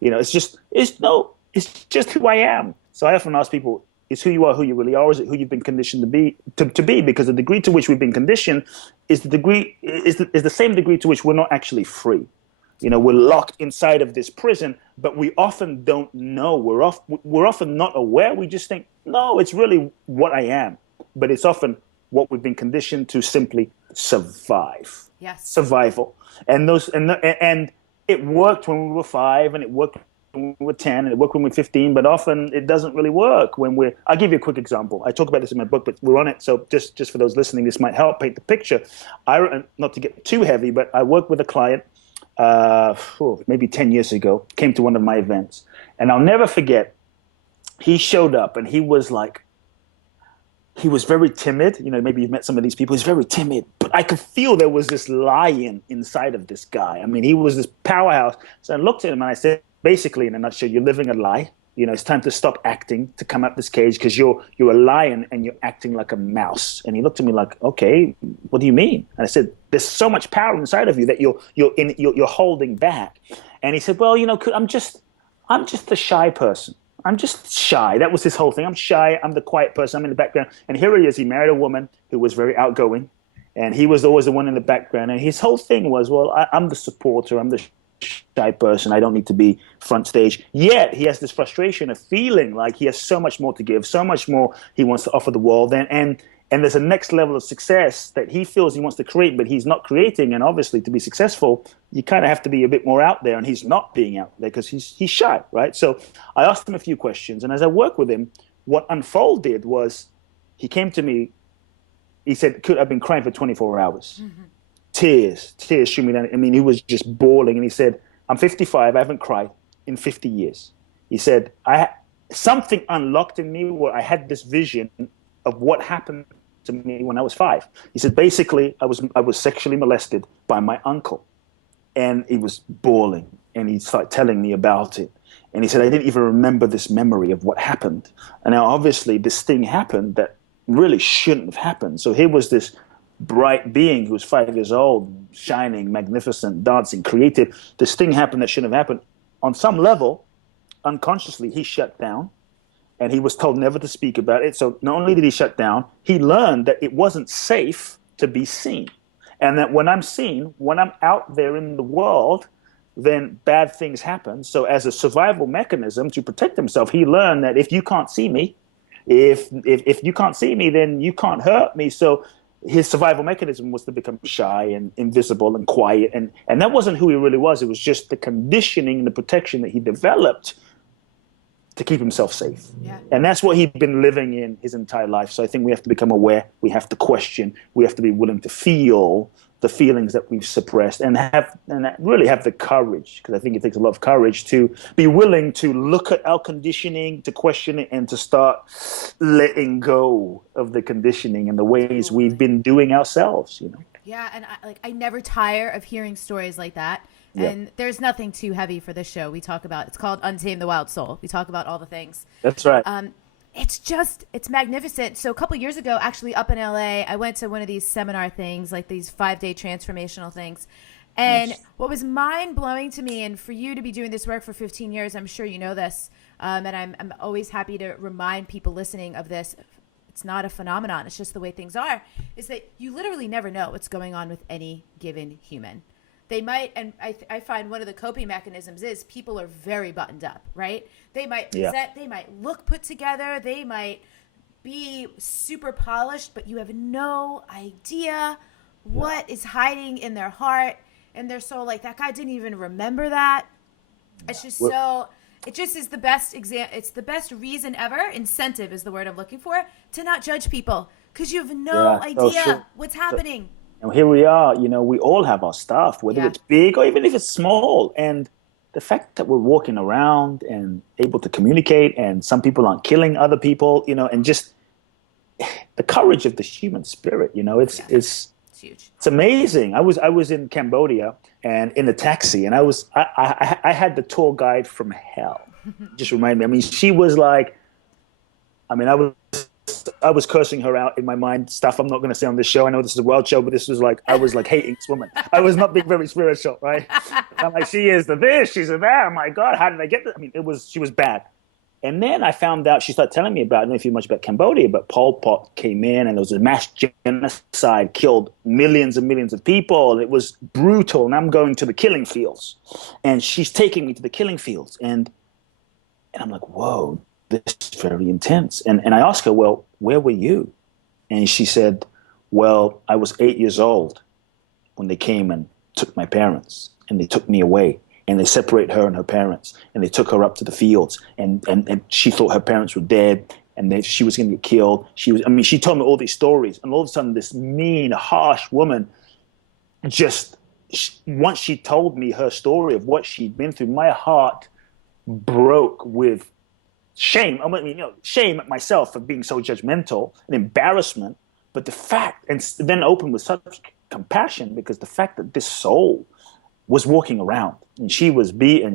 It's just who I am. So I often ask people, is who you are who you really are, or is it who you've been conditioned to be? Because the degree to which we've been conditioned is the same degree to which we're not actually free. We're locked inside of this prison, but we often don't know. We're often not aware. We just think, no, it's really what I am. But it's often what we've been conditioned to simply survive. Yes. Survival. And it worked when we were 5, and it worked when we were 10 and it worked when we were 15, but often it doesn't really work when I'll give you a quick example. I talk about this in my book, but we're on it. So just for those listening, this might help paint the picture. Not to get too heavy, but I worked with a client maybe 10 years ago, came to one of my events. And I'll never forget, he showed up and he was very timid. Maybe you've met some of these people. He's very timid, but I could feel there was this lion inside of this guy. I mean, he was this powerhouse. So I looked at him and I said, basically, in a nutshell, you're living a lie. It's time to stop acting, to come out this cage, because you're a lion and you're acting like a mouse. And he looked at me like, okay, what do you mean? And I said, there's so much power inside of you that you're holding back. And he said, well, I'm just a shy person. I'm just shy. That was his whole thing. I'm shy. I'm the quiet person. I'm in the background. And here he is. He married a woman who was very outgoing, and he was always the one in the background. And his whole thing was, well, I'm the supporter. I'm the shy person. I don't need to be front stage. Yet he has this frustration of feeling like he has so much more to give, so much more he wants to offer the world. And there's a next level of success that he feels he wants to create, but he's not creating. And obviously, to be successful, you kind of have to be a bit more out there. And he's not being out there because he's shy, right? So I asked him a few questions. And as I worked with him, what unfolded was he came to me. He said, Coot, I've been crying for 24 hours. Mm-hmm. Tears streaming down. I mean, he was just bawling. And he said, I'm 55. I haven't cried in 50 years. He said, something unlocked in me where I had this vision of what happened to me when I was 5. He said, basically, I was sexually molested by my uncle. And he was bawling. And he started telling me about it. And he said, I didn't even remember this memory of what happened. And now, obviously, this thing happened that really shouldn't have happened. So here was this bright being who was 5 years old, shining, magnificent, dancing, creative. This thing happened that shouldn't have happened. On some level, unconsciously, he shut down. And he was told never to speak about it. So not only did he shut down, he learned that it wasn't safe to be seen. And that when I'm seen, when I'm out there in the world, then bad things happen. So as a survival mechanism to protect himself, he learned that if you can't see me, if you can't see me, then you can't hurt me. So his survival mechanism was to become shy and invisible and quiet. And that wasn't who he really was. It was just the conditioning and the protection that he developed to keep himself safe. Yeah. And that's what he'd been living in his entire life. So I think we have to become aware. We have to question. We have to be willing to feel the feelings that we've suppressed and really have the courage, because I think it takes a lot of courage to be willing to look at our conditioning, to question it, and to start letting go of the conditioning and the ways we've been doing ourselves, Yeah, and I never tire of hearing stories like that. Yep. And there's nothing too heavy for this show. It's called Untame the Wild Soul. We talk about all the things. That's right. It's magnificent. So a couple years ago, actually up in LA, I went to one of these seminar things, like these 5-day transformational things. And yes. What was mind blowing to me, and for you to be doing this work for 15 years, I'm sure you know this. And I'm always happy to remind people listening of this. It's not a phenomenon. It's just the way things are, is that you literally never know what's going on with any given human. They might, and I find one of the coping mechanisms is people are very buttoned up, right? They might present, they might look put together, they might be super polished, but you have no idea what is hiding in their heart and their soul. Like, that guy didn't even remember that. It's just it just is the best it's the best reason ever. Incentive is the word I'm looking for, to not judge people, because you have no idea what's happening. And here we are, we all have our stuff, whether it's big or even if it's small. And the fact that we're walking around and able to communicate, and some people aren't killing other people, and just the courage of the human spirit, it's huge. It's amazing. I was in Cambodia and in a taxi, and I had the tour guide from hell. Just remind me. I mean, she was like, I was cursing her out in my mind, stuff I'm not going to say on this show. I know this is a world show, but this was like, I was like hating this woman. I was not being very spiritual, right? I'm like, she is the this, she's the that. Oh my God, how did I get this? I mean, she was bad. And then I found out, she started telling me about, I don't know if you know much about Cambodia, but Pol Pot came in and there was a mass genocide, killed millions and millions of people. It was brutal. And I'm going to the killing fields. And she's taking me to the killing fields. And I'm like, whoa, this is very intense. And I asked her, well, where were you? And she said, well, I was 8 years old when they came and took my parents, and they took me away. and they separate her and her parents, and they took her up to the fields, and she thought her parents were dead, and she was going to get killed. She told me all these stories, and all of a sudden this mean, harsh woman once she told me her story of what she'd been through, my heart broke with shame. Shame at myself for being so judgmental and embarrassment, but the fact, and then open with such compassion, because the fact that this soul was walking around and she was beaten,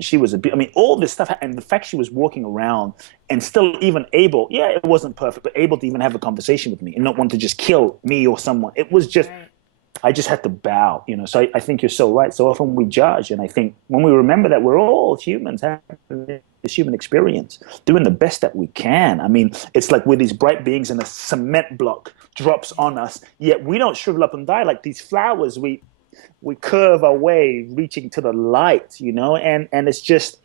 all this stuff, and the fact she was walking around and still even able, it wasn't perfect, but able to even have a conversation with me and not want to just kill me or someone. It was just, right. I just had to bow, So I think you're so right. So often we judge, and I think when we remember that we're all humans having this human experience, doing the best that we can. It's like we're these bright beings and a cement block drops on us, yet we don't shrivel up and die like these flowers. We curve our way, reaching to the light, and it's just,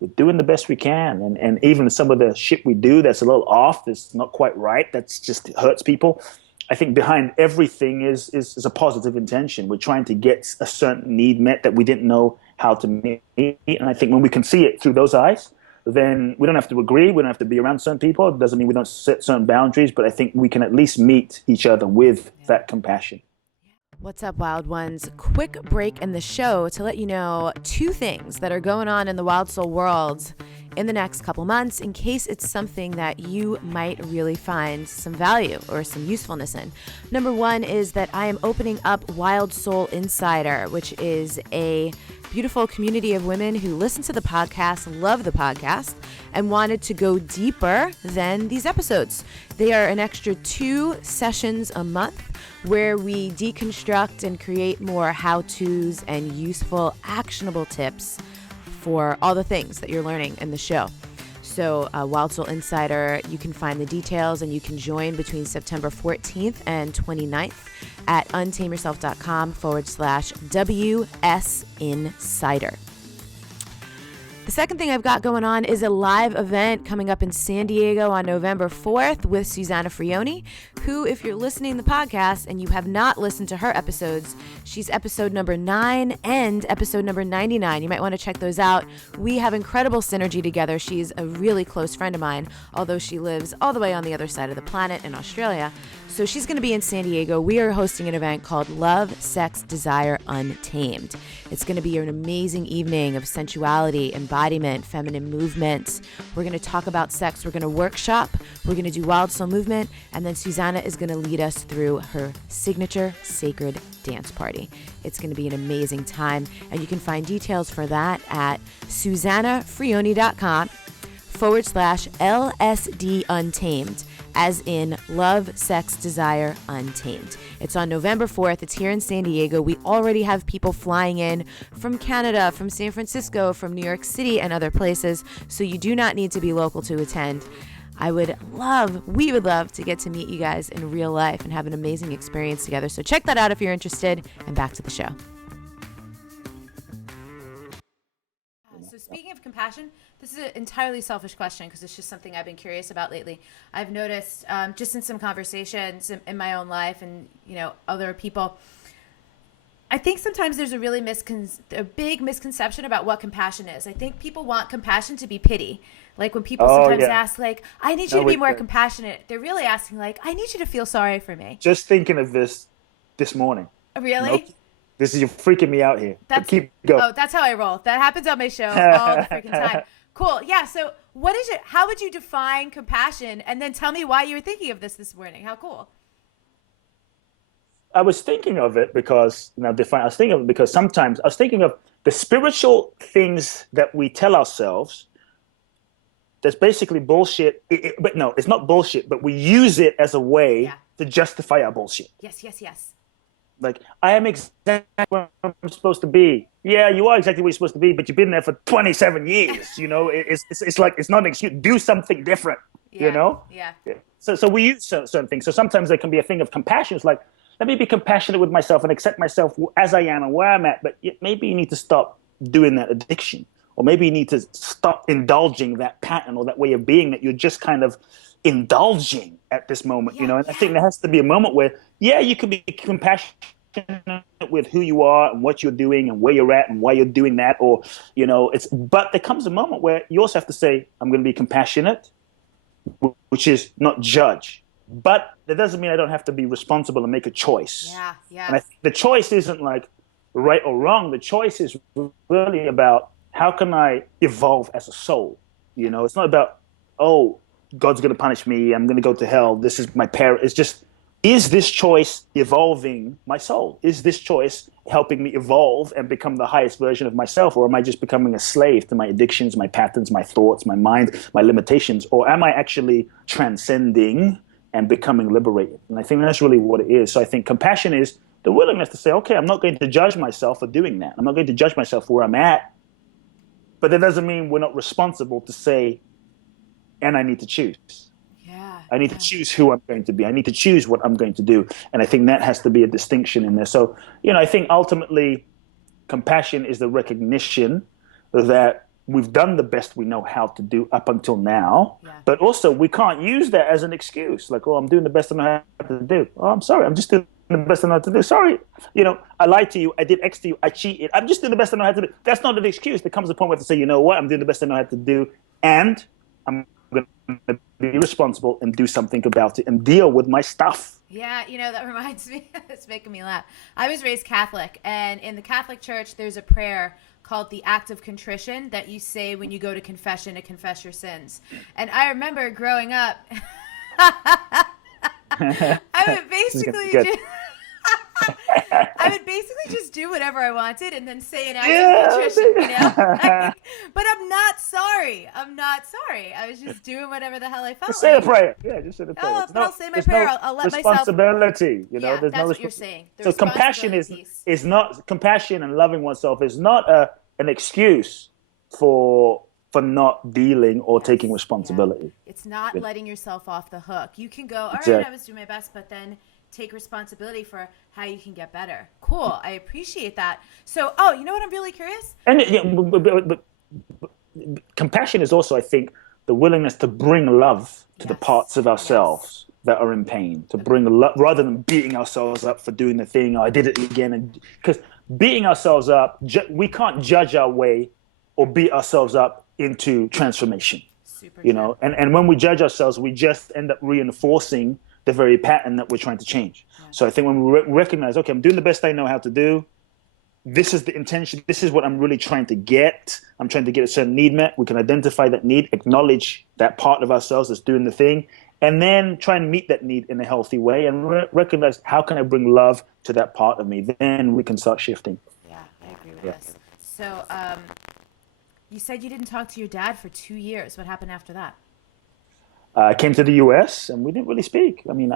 we're doing the best we can. And even some of the shit we do that's a little off, that's not quite right, that's just hurts people. I think behind everything is a positive intention. We're trying to get a certain need met that we didn't know how to meet. And I think when we can see it through those eyes, then we don't have to agree. We don't have to be around certain people. It doesn't mean we don't set certain boundaries, but I think we can at least meet each other with that compassion. What's up, Wild Ones? Quick break in the show to let you know 2 things that are going on in the Wild Soul world in the next couple months, in case it's something that you might really find some value or some usefulness in. Number 1 is that I am opening up Wild Soul Insider, which is a beautiful community of women who listen to the podcast, love the podcast, and wanted to go deeper than these episodes. They are an extra 2 sessions a month where we deconstruct and create more how-tos and useful, actionable tips for all the things that you're learning in the show. So Wild Soul Insider, you can find the details and you can join between September 14th and 29th at untameyourself.com/WS Insider. The second thing I've got going on is a live event coming up in San Diego on November 4th with Susanna Frioni, who, if you're listening to the podcast and you have not listened to her episodes, she's episode number 9 and episode number 99. You might want to check those out. We have incredible synergy together. She's a really close friend of mine, although she lives all the way on the other side of the planet in Australia. So she's going to be in San Diego. We are hosting an event called Love, Sex, Desire, Untamed. It's going to be an amazing evening of sensuality, embodiment, feminine movements. We're going to talk about sex. We're going to workshop. We're going to do Wild Soul Movement. And then Susanna is going to lead us through her signature sacred dance party. It's going to be an amazing time. And you can find details for that at susannafrioni.com/LSD Untamed. As in Love, Sex, Desire, Untamed. It's on November 4th. It's here in San Diego. We already have people flying in from Canada, from San Francisco, from New York City, and other places, so you do not need to be local to attend. We would love to get to meet you guys in real life and have an amazing experience together. So check that out if you're interested, and back to the show. So speaking of compassion, this is an entirely selfish question because it's just something I've been curious about lately. I've noticed just in some conversations in my own life and, other people, I think sometimes there's a really big misconception about what compassion is. I think people want compassion to be pity. Like when people sometimes ask, like, I need you to be more compassionate. They're really asking, like, I need you to feel sorry for me. Just thinking of this morning. Really? Nope. You're freaking me out here. Keep going. Oh, that's how I roll. That happens on my show all the freaking time. Cool. Yeah. So how would you define compassion? And then tell me why you were thinking of this morning. How cool. I was thinking of it because, sometimes I was thinking of the spiritual things that we tell ourselves. That's basically bullshit. But no, it's not bullshit, but we use it as a way to justify our bullshit. Yes. Like, I am exactly where I'm supposed to be. Yeah, you are exactly where you're supposed to be, but you've been there for 27 years. It's like, it's not an excuse. Do something different, Yeah. So we use certain things. So sometimes there can be a thing of compassion. It's like, let me be compassionate with myself and accept myself as I am and where I'm at. But maybe you need to stop doing that addiction. Or maybe you need to stop indulging that pattern or that way of being that you're just kind of indulging at this moment, And I think there has to be a moment where, you can be compassionate with who you are and what you're doing and where you're at and why you're doing that, or, but there comes a moment where you also have to say, I'm going to be compassionate, which is not judge. But that doesn't mean I don't have to be responsible and make a choice. Yeah, yeah. And the choice isn't like right or wrong. The choice is really about how can I evolve as a soul? It's not about, oh, God's going to punish me. I'm going to go to hell. This is my parent. It's just, is this choice evolving my soul? Is this choice helping me evolve and become the highest version of myself? Or am I just becoming a slave to my addictions, my patterns, my thoughts, my mind, my limitations? Or am I actually transcending and becoming liberated? And I think that's really what it is. So I think compassion is the willingness to say, okay, I'm not going to judge myself for doing that. I'm not going to judge myself for where I'm at. But that doesn't mean we're not responsible to say, and I need to choose. Yeah. I need to choose who I'm going to be. I need to choose what I'm going to do. And I think that has to be a distinction in there. So, I think ultimately compassion is the recognition that we've done the best we know how to do up until now. Yeah. But also we can't use that as an excuse. Like, oh, I'm doing the best I know how to do. Oh, I'm sorry. I'm just doing the best I know how to do. Sorry. I lied to you. I did X to you. I cheated. I'm just doing the best I know how to do. That's not an excuse. There comes a point where to say, you know what? I'm doing the best I know how to do. And I'm going to be responsible and do something about it and deal with my stuff. Yeah, that reminds me. It's making me laugh. I was raised Catholic, and in the Catholic Church, there's a prayer called the act of contrition that you say when you go to confession to confess your sins. And I remember growing up, I would basically just do whatever I wanted and then say an act of contrition, But I'm not sorry. I was just doing whatever the hell I felt just say a prayer. Yeah, just say the prayer. I'll say my prayer. I'll let myself. Responsibility. Yeah, that's what you're saying. So compassion is not compassion, and loving oneself is not an excuse for not dealing or taking responsibility. Yeah. It's not letting yourself off the hook. You can go, all right, I was doing my best, but then take responsibility for how you can get better. Cool. I appreciate that. So, you know what? I'm really curious. And but compassion is also, I think, the willingness to bring love to the parts of ourselves that are in pain, to bring love rather than beating ourselves up for doing the thing. I did it again. And because beating ourselves up, we can't judge our way or beat ourselves up into transformation. Super true. And when we judge ourselves, we just end up reinforcing the very pattern that we're trying to change. Yeah. So I think when we recognize, okay, I'm doing the best I know how to do. This is the intention. This is what I'm really trying to get. I'm trying to get a certain need met. We can identify that need, acknowledge that part of ourselves that's doing the thing, and then try and meet that need in a healthy way and recognize, how can I bring love to that part of me? Then we can start shifting. Yeah, I agree with this. So you said you didn't talk to your dad for 2 years. What happened after that? I came to the U.S. and we didn't really speak. I mean,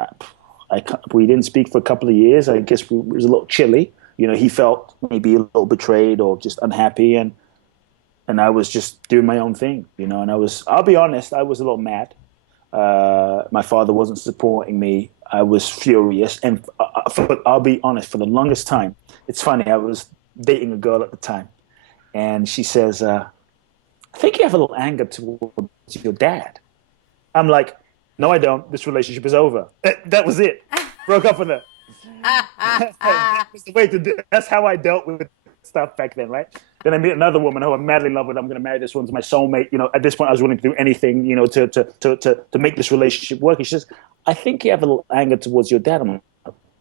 we didn't speak for a couple of years. I guess it was a little chilly. He felt maybe a little betrayed or just unhappy, and I was just doing my own thing, and I'll be honest, I was a little mad. My father wasn't supporting me. I was furious, and I'll be honest, for the longest time, it's funny, I was dating a girl at the time, and she says, I think you have a little anger towards your dad. I'm like, no, I don't. This relationship is over. That was it. Broke up with her. That's the way to do. That's how I dealt with stuff back then, right? Then I meet another woman who I'm madly in love with. I'm going to marry this one's my soulmate. At this point, I was willing to do anything, to make this relationship work. And she says, I think you have a little anger towards your dad. I'm like,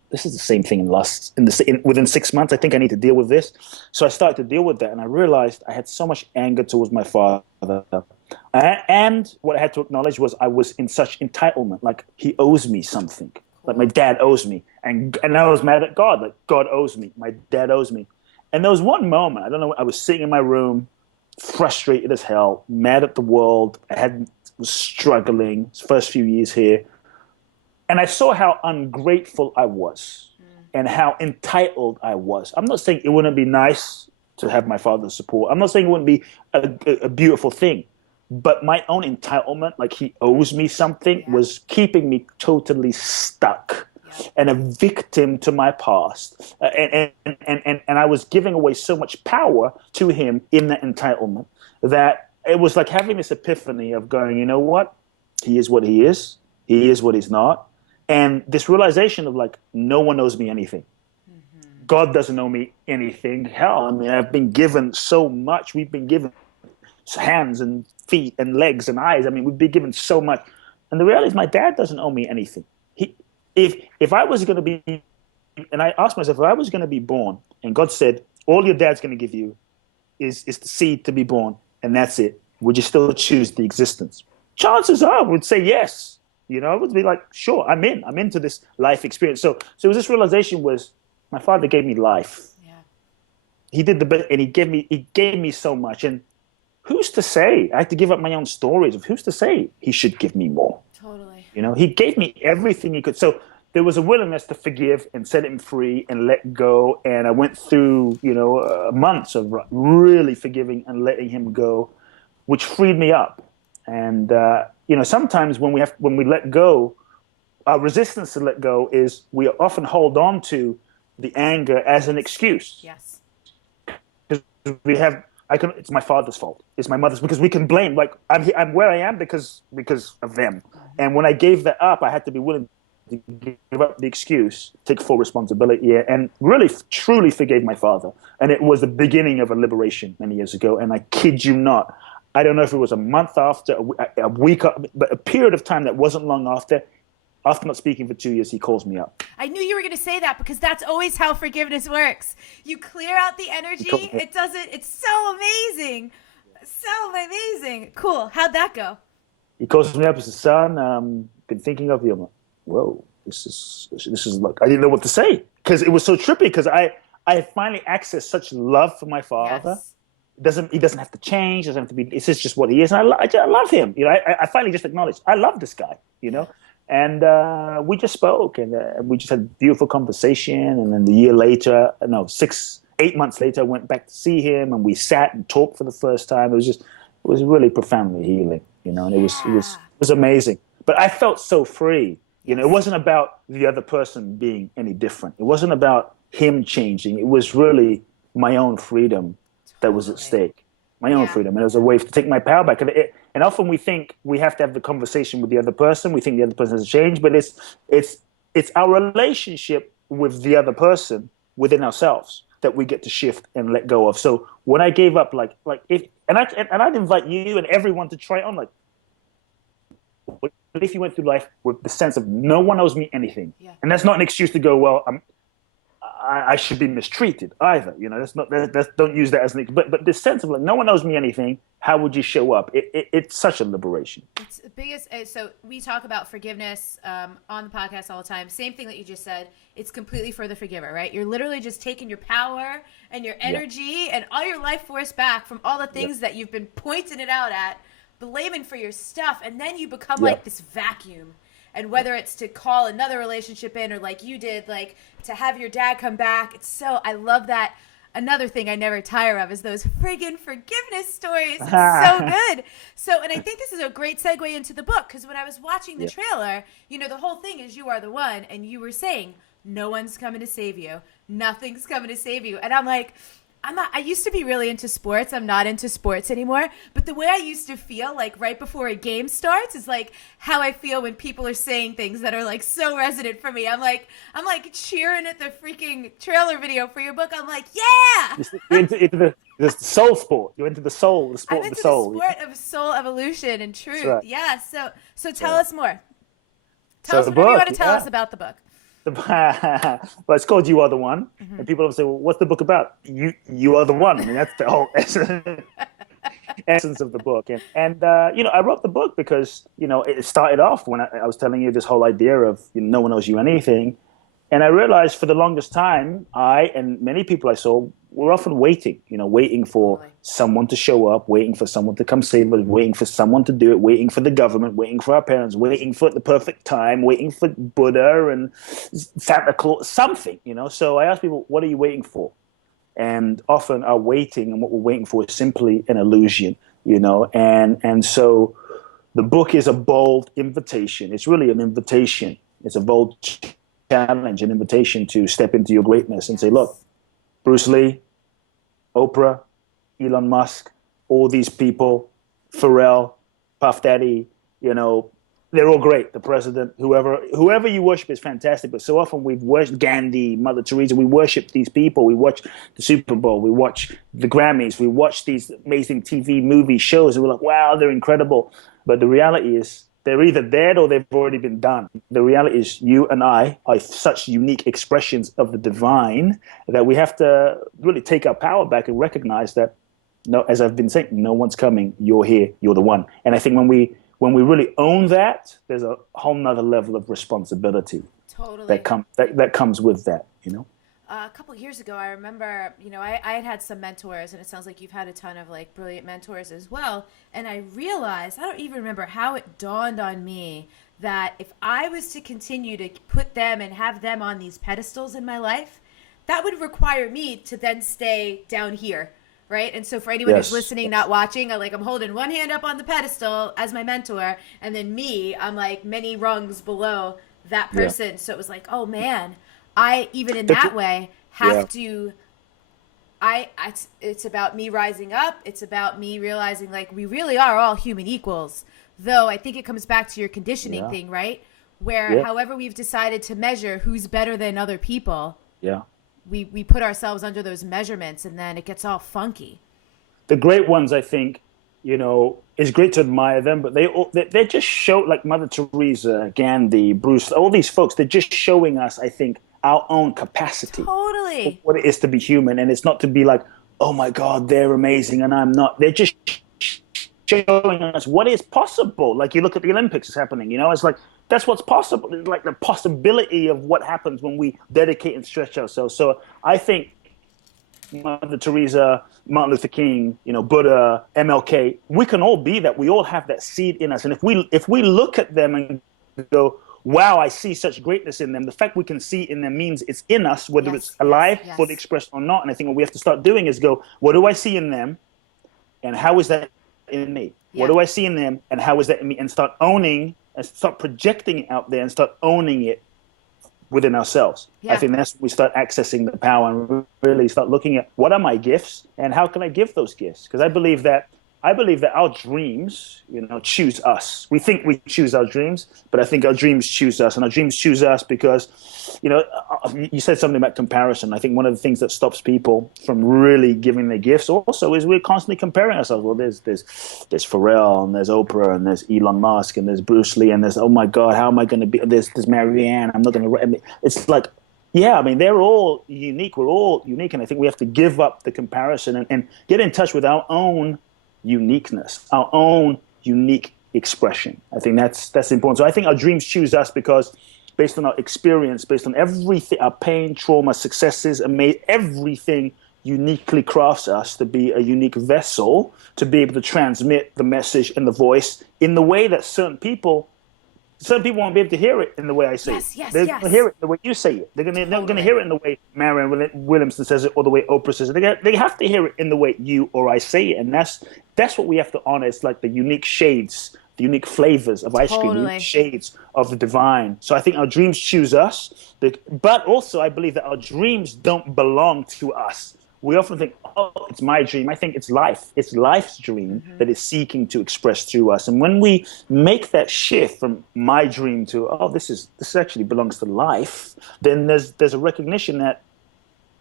this is the same thing within 6 months. I think I need to deal with this. So I started to deal with that, and I realized I had so much anger towards my father. And what I had to acknowledge was I was in such entitlement, like he owes me something. Like my dad owes me. And I was mad at God, like God owes me. My dad owes me. And there was one moment, I don't know, I was sitting in my room, frustrated as hell, mad at the world. Was struggling, first few years here. And I saw how ungrateful I was and how entitled I was. I'm not saying it wouldn't be nice to have my father's support. I'm not saying it wouldn't be a beautiful thing. But my own entitlement, like he owes me something, was keeping me totally stuck and a victim to my past. And I was giving away so much power to him in that entitlement that it was like having this epiphany of going, you know what? He is what he is. He is what he's not. And this realization of like, no one owes me anything. God doesn't owe me anything. Hell, I mean, I've been given so much. We've been given hands and feet and legs and eyes. I mean, we've been given so much. And the reality is my dad doesn't owe me anything. He, if I was going to be, and I asked myself, if I was going to be born and God said, all your dad's going to give you is the seed to be born, and that's it, would you still choose the existence? Chances are I would say yes. I would be like, sure, I'm into this life experience. So it was this realization was my father gave me life. Yeah. He did the best, and he gave me so much. And who's to say? I had to give up my own stories of who's to say he should give me more. Totally. He gave me everything he could. So there was a willingness to forgive and set him free and let go. And I went through, months of really forgiving and letting him go, which freed me up. And, sometimes when we let go, our resistance to let go is we often hold on to the anger as an excuse. Yes. Because it's my father's fault. It's my mother's, because we can blame, like I'm where I am because of them. And when I gave that up, I had to be willing to give up the excuse, take full responsibility, and really truly forgave my father. And it was the beginning of a liberation many years ago. And I kid you not, I don't know if it was a month after, a week, but a period of time that wasn't long after not speaking for 2 years, he calls me up. I knew you were going to say that, because that's always how forgiveness works. You clear out the energy. It's so amazing. So amazing. Cool. How'd that go? He calls me up and says, son, been thinking of you. I'm like, whoa, this is like, I didn't know what to say, because it was so trippy, because I finally accessed such love for my father. Yes. He doesn't have to change. Doesn't have to be. It's just what he is. And I love him. I finally just acknowledged I love this guy. And we just spoke, and we just had a beautiful conversation. And then 8 months later, I went back to see him, and we sat and talked for the first time. It was really profoundly healing, and it was amazing. But I felt so free. It wasn't about the other person being any different. It wasn't about him changing. It was really my own freedom that was at stake. My own freedom. And it was a way to take my power back. And often we think we have to have the conversation with the other person. We think the other person has changed, but it's our relationship with the other person within ourselves that we get to shift and let go of. So when I gave up, I'd invite you and everyone to try on, like, what if you went through life with the sense of no one owes me anything? Yeah. And that's not an excuse to go, well, I should be mistreated either. Don't use that as an, but this sense of like, no one owes me anything. How would you show up? It's such a liberation. It's the biggest. So we talk about forgiveness on the podcast all the time. Same thing that you just said. It's completely for the forgiver, right? You're literally just taking your power and your energy and all your life force back from all the things that you've been pointing it out at, blaming for your stuff, and then you become like this vacuum. And whether it's to call another relationship in, or like you did, like to have your dad come back. I love that. Another thing I never tire of is those friggin' forgiveness stories. It's so good. And I think this is a great segue into the book, because when I was watching the trailer, the whole thing is you are the one, and you were saying, no one's coming to save you. Nothing's coming to save you. And I'm like, I used to be really into sports. I'm not into sports anymore. But the way I used to feel, like right before a game starts, is like how I feel when people are saying things that are like so resonant for me. I'm like cheering at the freaking trailer video for your book. I'm like, yeah. You're into the soul sport. You're into the soul, the sport of the soul. The sport of soul evolution and truth. Right. Yeah. So tell us more. Tell us whatever you want to tell us about the book. Well, it's called You Are the One. Mm-hmm. And people will say, well, what's the book about? You are the one. I mean, that's the whole essence of the book. And I wrote the book because, it started off when I was telling you this whole idea of no one owes you anything. And I realized for the longest time, I and many people I saw were often waiting for someone to show up, waiting for someone to come save us, waiting for someone to do it, waiting for the government, waiting for our parents, waiting for the perfect time, waiting for Buddha and Santa Claus, something, So I asked people, what are you waiting for? And often our waiting and what we're waiting for is simply an illusion, And so the book is a bold invitation. It's really an invitation. It's a bold challenge, an invitation to step into your greatness and say, look, Bruce Lee, Oprah, Elon Musk, all these people, Pharrell, Puff Daddy, they're all great. The president, whoever you worship is fantastic. But so often we've worshipped Gandhi, Mother Teresa. We worship these people. We watch the Super Bowl. We watch the Grammys. We watch these amazing TV movie shows. And we're like, wow, they're incredible. But the reality is they're either dead or they've already been done. The reality is you and I are such unique expressions of the divine that we have to really take our power back and recognize that, no, as I've been saying, no one's coming. You're here. You're the one. And I think when we really own that, there's a whole nother level of responsibility Totally. that comes with that, you know? A couple of years ago, I remember, I had some mentors, and it sounds like you've had a ton of like brilliant mentors as well. And I realized, I don't even remember how it dawned on me that if I was to continue to put them and have them on these pedestals in my life, that would require me to then stay down here. Right. And so for anyone who's listening, not watching, I'm holding one hand up on the pedestal as my mentor. And then I'm like many rungs below that person. Yeah. So it was like, oh, man, I even in that way have to. It's about me rising up. It's about me realizing like we really are all human equals, though. I think it comes back to your conditioning thing. Right. Where however we've decided to measure who's better than other people. Yeah. We put ourselves under those measurements, and then it gets all funky. The great ones, I think, it's great to admire them, but they just show, like Mother Teresa, Gandhi, Bruce, all these folks, they're just showing us, I think, our own capacity. Totally. What it is to be human, and it's not to be like, oh my God, they're amazing and I'm not. They're just showing us what is possible. Like you look at the Olympics, it's happening, it's like, that's what's possible. It's like the possibility of what happens when we dedicate and stretch ourselves. So I think Mother Teresa, Martin Luther King, Buddha, MLK, we can all be that. We all have that seed in us. And if we look at them and go, wow, I see such greatness in them, the fact we can see in them means it's in us, whether it's alive, fully expressed or not. And I think what we have to start doing is go, what do I see in them? And how is that in me? Yeah. What do I see in them? And how is that in me? And start owning and start projecting it out there and start owning it within ourselves. Yeah. I think that's when we start accessing the power and really start looking at what are my gifts and how can I give those gifts? Because I believe that our dreams, choose us. We think we choose our dreams, but I think our dreams choose us. And our dreams choose us because, you said something about comparison. I think one of the things that stops people from really giving their gifts also is we're constantly comparing ourselves. Well, there's Pharrell and there's Oprah and there's Elon Musk and there's Bruce Lee and there's, oh my God, how am I going to be? There's Marianne. I'm not going to. It's like, yeah, I mean, they're all unique. We're all unique. And I think we have to give up the comparison and get in touch with our own uniqueness, our own unique expression. I think that's important. So I think our dreams choose us because based on our experience, based on everything, our pain, trauma, successes, everything uniquely crafts us to be a unique vessel to be able to transmit the message and the voice in the way that certain people won't be able to hear it in the way I say it. They're going to hear it the way you say it. They're going to hear it in the way Marianne Williamson says it or the way Oprah says it. They have to hear it in the way you or I say it. And that's what we have to honor. It's like the unique shades, the unique flavors of ice cream, the unique shades of the divine. So I think our dreams choose us. But also I believe that our dreams don't belong to us. We often think, oh, it's my dream. I think it's life. It's life's dream that is seeking to express through us. And when we make that shift from my dream to, oh, this actually belongs to life, then there's a recognition that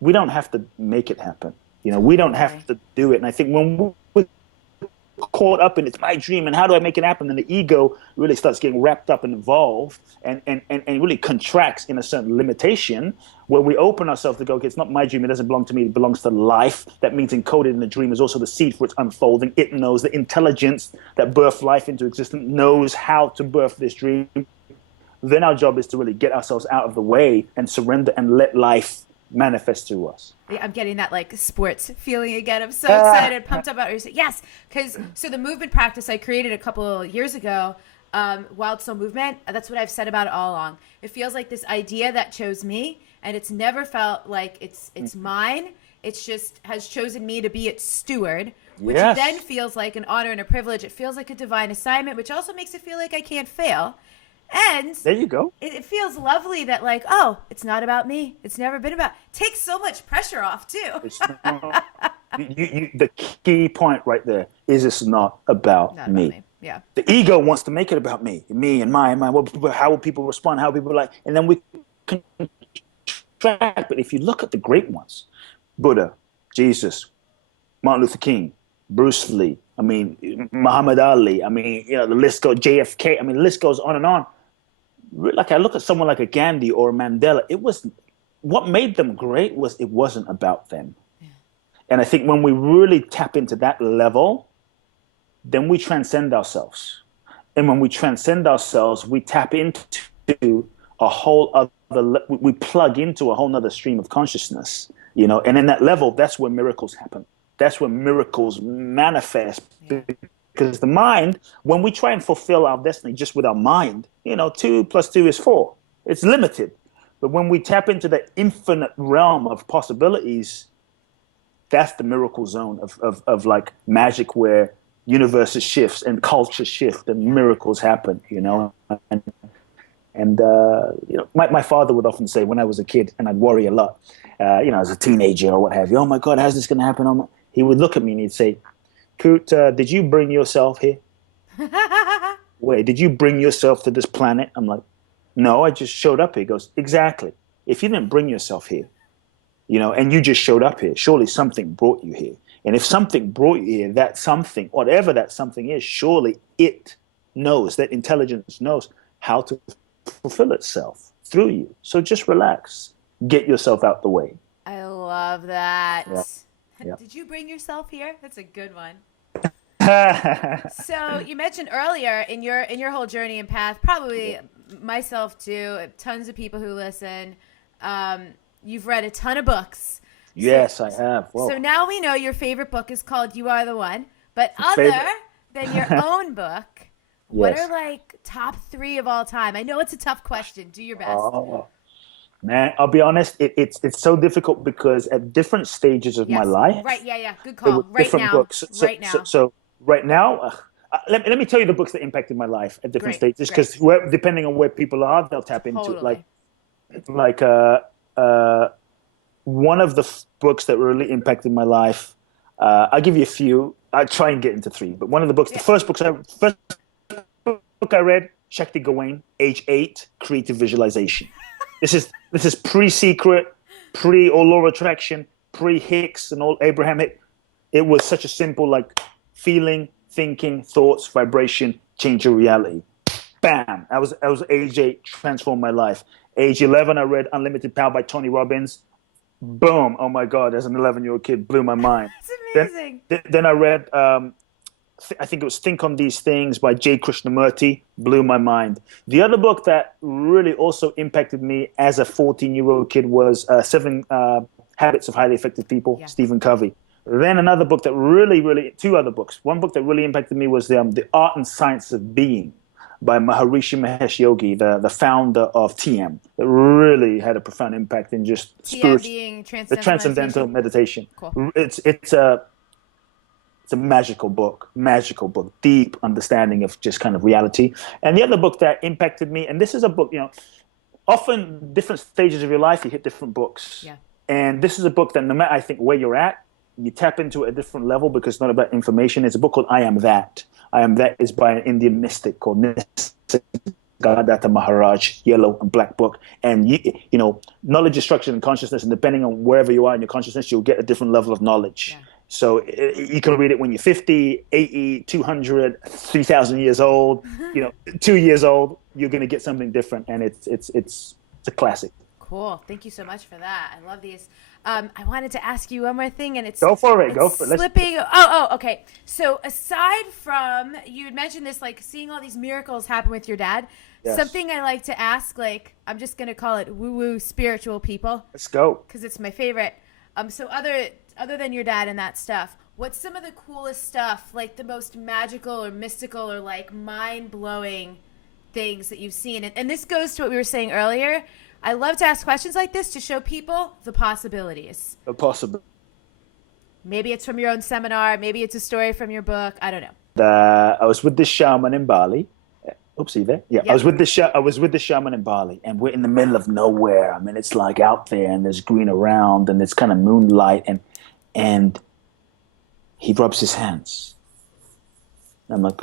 we don't have to make it happen. We don't have to do it. And I think when we're caught up in it's my dream and how do I make it happen, then the ego really starts getting wrapped up and involved and really contracts in a certain limitation where we open ourselves to go, okay, it's not my dream, it doesn't belong to me, it belongs to life. That means encoded in the dream is also the seed for its unfolding. It knows the intelligence that birthed life into existence, knows how to birth this dream. Then our job is to really get ourselves out of the way and surrender and let life manifest through us. I'm getting that like sports feeling again. I'm so excited, pumped up about it. Yes, because so the movement practice I created a couple years ago, Wild Soul Movement, that's what I've said about it all along. It feels like this idea that chose me, and it's never felt like it's mine. It's just has chosen me to be its steward, which then feels like an honor and a privilege. It feels like a divine assignment, which also makes it feel like I can't fail. And there you go. It feels lovely that like, oh, it's not about me. It's never been about. Takes so much pressure off too. The key point right there is it's not about me. Yeah. The ego wants to make it about me and my. How will people respond? How will people like? And then we contract. But if you look at the great ones, Buddha, Jesus, Martin Luther King, Bruce Lee, I mean, Muhammad Ali, I mean, the list goes, JFK, I mean, the list goes on and on. Like I look at someone like a Gandhi or a Mandela, what made them great was it wasn't about them. Yeah. And I think when we really tap into that level, then we transcend ourselves. And when we transcend ourselves, we tap into a whole other, we plug into a whole other stream of consciousness, and in that level, that's where miracles happen. That's where miracles manifest. Yeah. Because the mind, when we try and fulfill our destiny just with our mind, 2 + 2 is 4. It's limited. But when we tap into the infinite realm of possibilities, that's the miracle zone of like magic, where universes shifts and culture shift and miracles happen, And my father would often say when I was a kid, and I'd worry a lot, as a teenager or what have you, oh my God, how's this going to happen? He would look at me and he'd say, Coot, did you bring yourself here? Wait, did you bring yourself to this planet? I'm like, no, I just showed up here. He goes, exactly. If you didn't bring yourself here, and you just showed up here, surely something brought you here. And if something brought you here, that something, whatever that something is, surely it knows, that intelligence knows how to fulfill itself through you. So just relax. Get yourself out the way. I love that. Yeah. Yeah. Did you bring yourself here? That's a good one. So you mentioned earlier in your whole journey and path, probably myself too, tons of people who listen, you've read a ton of books. Yes, I have. Whoa. So now we know your favorite book is called You Are the One, but other than your own book, what are like top 3 of all time? I know it's a tough question. Do your best. Oh. Man, I'll be honest, it's so difficult because at different stages of my life. Right, yeah. Good call. Right now. Books. So right now, let me tell you the books that impacted my life at different stages, because depending on where people are, they'll tap into it. Like one of the books that really impacted my life, I'll give you a few. I'll try and get into 3, but one of the books, the first book I read, Shakti Gawain, age 8, Creative Visualization. This is pre-Secret, pre-All Law of Attraction, pre-Hicks and all Abraham Hicks. It was such a simple, like, feeling, thinking, thoughts, vibration, change your reality. Bam! I was age 8, transformed my life. Age 11, I read Unlimited Power by Tony Robbins. Boom! Oh my God! As an 11-year-old kid, blew my mind. That's amazing. Then I read, I think it was Think on These Things by J. Krishnamurti, blew my mind. The other book that really also impacted me as a 14-year-old kid was 7 Habits of Highly Effective People, Stephen Covey. Then another book that really, 2 other books. One book that really impacted me was The Art and Science of Being by Maharishi Mahesh Yogi, the founder of TM, that really had a profound impact in just the transcendental meditation. Cool. It's a magical book, deep understanding of just kind of reality. And the other book that impacted me, and this is a book, often different stages of your life, you hit different books. Yeah. And this is a book that no matter, I think, where you're at, you tap into it at a different level because it's not about information. It's a book called I Am That. I Am That is by an Indian mystic called Nisargadatta Maharaj, yellow and black book. And, knowledge is structured in consciousness, and depending on wherever you are in your consciousness, you'll get a different level of knowledge. Yeah. So you can read it when you're 50, 80, 200, 3,000 years old, 2 years old, you're going to get something different. And it's a classic. Cool. Thank you so much for that. I love these. I wanted to ask you one more thing, and it's Go for it. Slipping. Oh, okay. So aside from, you had mentioned this, like seeing all these miracles happen with your dad, something I like to ask, like, I'm just going to call it woo-woo spiritual people. Let's go. Because it's my favorite. So other than your dad and that stuff, what's some of the coolest stuff, like the most magical or mystical or like mind-blowing things that you've seen? And this goes to what we were saying earlier. I love to ask questions like this to show people the possibilities. Maybe it's from your own seminar. Maybe it's a story from your book. I don't know. I was with this shaman in Bali. Oops, are you there? Yeah, yep. I was with the shaman in Bali, and we're in the middle of nowhere. I mean, it's like out there, and there's green around, and it's kind of moonlight, and he rubs his hands. I'm like,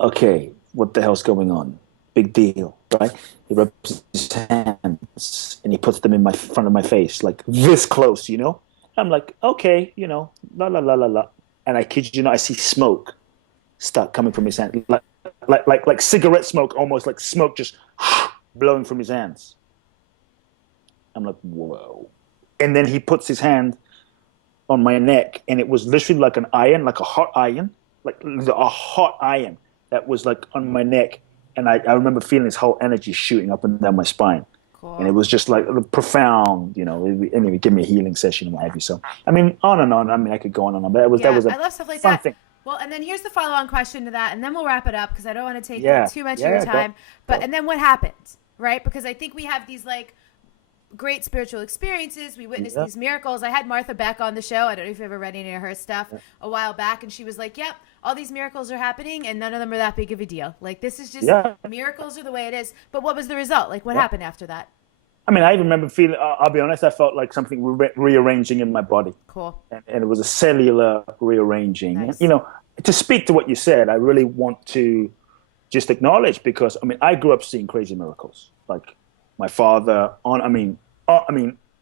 okay, what the hell's going on? Big deal, right? He rubs his hands and he puts them in my front of my face, like this close, you know? I'm like, okay, you know, la la la la la. And I kid you not, I see smoke start coming from his hand, like cigarette smoke, almost like smoke just blowing from his hands. I'm like, whoa. And then he puts his hand on my neck, and it was literally like an iron, like a hot iron, like a hot iron that was like on my neck. And I remember feeling this whole energy shooting up and down my spine. Cool. And it was just like profound, you know, anyway, give me a healing session and what have you. So, I mean, on and on. I mean, I could go on and on, but that was a I love stuff like fun that. thing. Well, and then here's the follow-on question to that, and then we'll wrap it up because I don't want to take too much of your Yeah, time. And then what happened, right? Because I think we have these like great spiritual experiences. We witnessed these miracles. I had Martha Beck on the show. I don't know if you've ever read any of her stuff a while back, and she was like, "Yep, all these miracles are happening, and none of them are that big of a deal. Like this is just miracles are the way it is." But what was the result? Like what happened after that? I mean, I even remember feeling, I'll be honest, I felt like something rearranging in my body. Cool. And it was a cellular rearranging. Nice. And, you know, to speak to what you said, I really want to just acknowledge because, I mean, I grew up seeing crazy miracles. Like my father,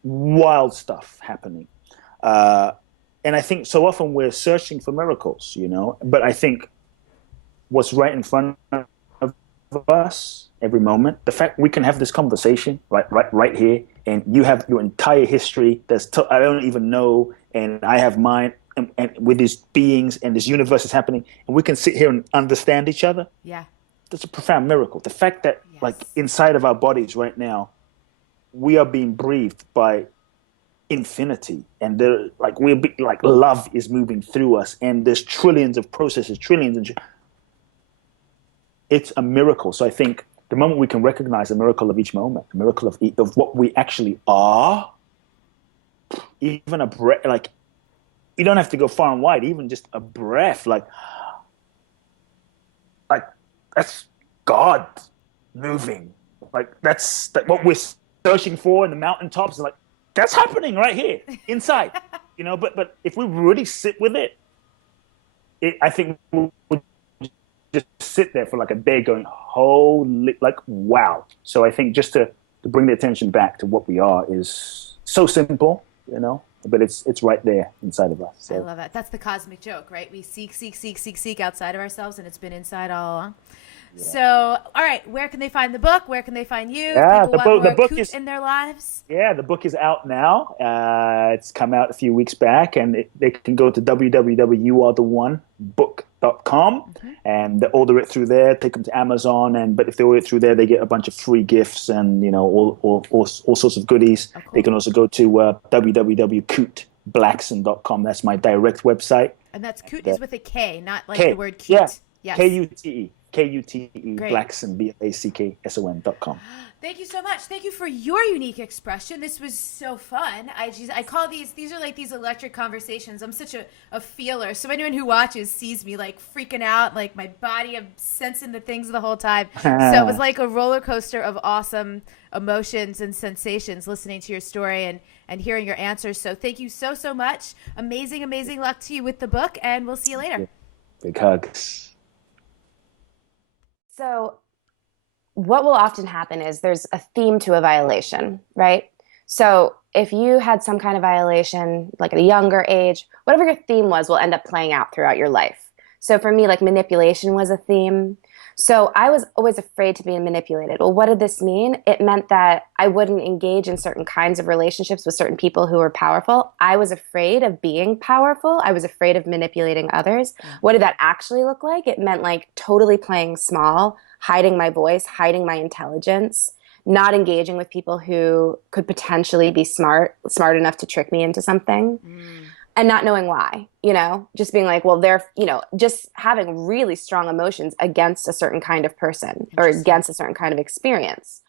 wild stuff happening. And I think so often we're searching for miracles, you know, but I think what's right in front of us every moment, the fact we can have this conversation right here, and you have your entire history I don't even know, and I have mine, and with these beings and this universe is happening, and we can sit here and understand each other. Yeah, that's a profound miracle. The fact that like inside of our bodies right now, we are being breathed by infinity, and love is moving through us, and there's trillions of processes, it's a miracle. So I think the moment we can recognize the miracle of each moment, the miracle of what we actually are, even a breath, like you don't have to go far and wide, even just a breath, like that's God moving. Like that's what we're searching for in the mountaintops. Like that's happening right here inside, you know. But if we really sit with it, I think we'll just sit there for like a day going, holy, like, wow. So I think just to bring the attention back to what we are is so simple, you know, but it's right there inside of us. So. I love that. That's the cosmic joke, right? We seek outside of ourselves, and it's been inside all along. Yeah. So, all right, where can they find the book? Where can they find you? Yeah, the book is in their lives. Yeah, the book is out now. It's come out a few weeks back, and they can go to www.youaretheonebook.com and they order it through there. Take them to Amazon, but if they order it through there, they get a bunch of free gifts and you know all sorts of goodies. Oh, cool. They can also go to www.kuteblackson.com. That's my direct website. And that's Coot is with a K, not like the word cute. Yeah, yes. Kute. Kute Blackson, BLACKSON.com. Thank you so much. Thank you for your unique expression. This was so fun. I call these are like these electric conversations. I'm such a feeler. So anyone who watches sees me like freaking out, like my body, I'm sensing the things the whole time. So it was like a roller coaster of awesome emotions and sensations listening to your story and hearing your answers. So thank you so much. Amazing luck to you with the book, and we'll see you later. Big hugs. So what will often happen is there's a theme to a violation, right? So if you had some kind of violation, like at a younger age, whatever your theme was will end up playing out throughout your life. So for me, like manipulation was a theme. So I was always afraid to be manipulated. Well, what did this mean? It meant that I wouldn't engage in certain kinds of relationships with certain people who were powerful. I was afraid of being powerful. I was afraid of manipulating others. What did that actually look like? It meant like totally playing small, hiding my voice, hiding my intelligence, not engaging with people who could potentially be smart enough to trick me into something. And not knowing why, you know, just being like, well, they're, you know, just having really strong emotions against a certain kind of person or against a certain kind of experience.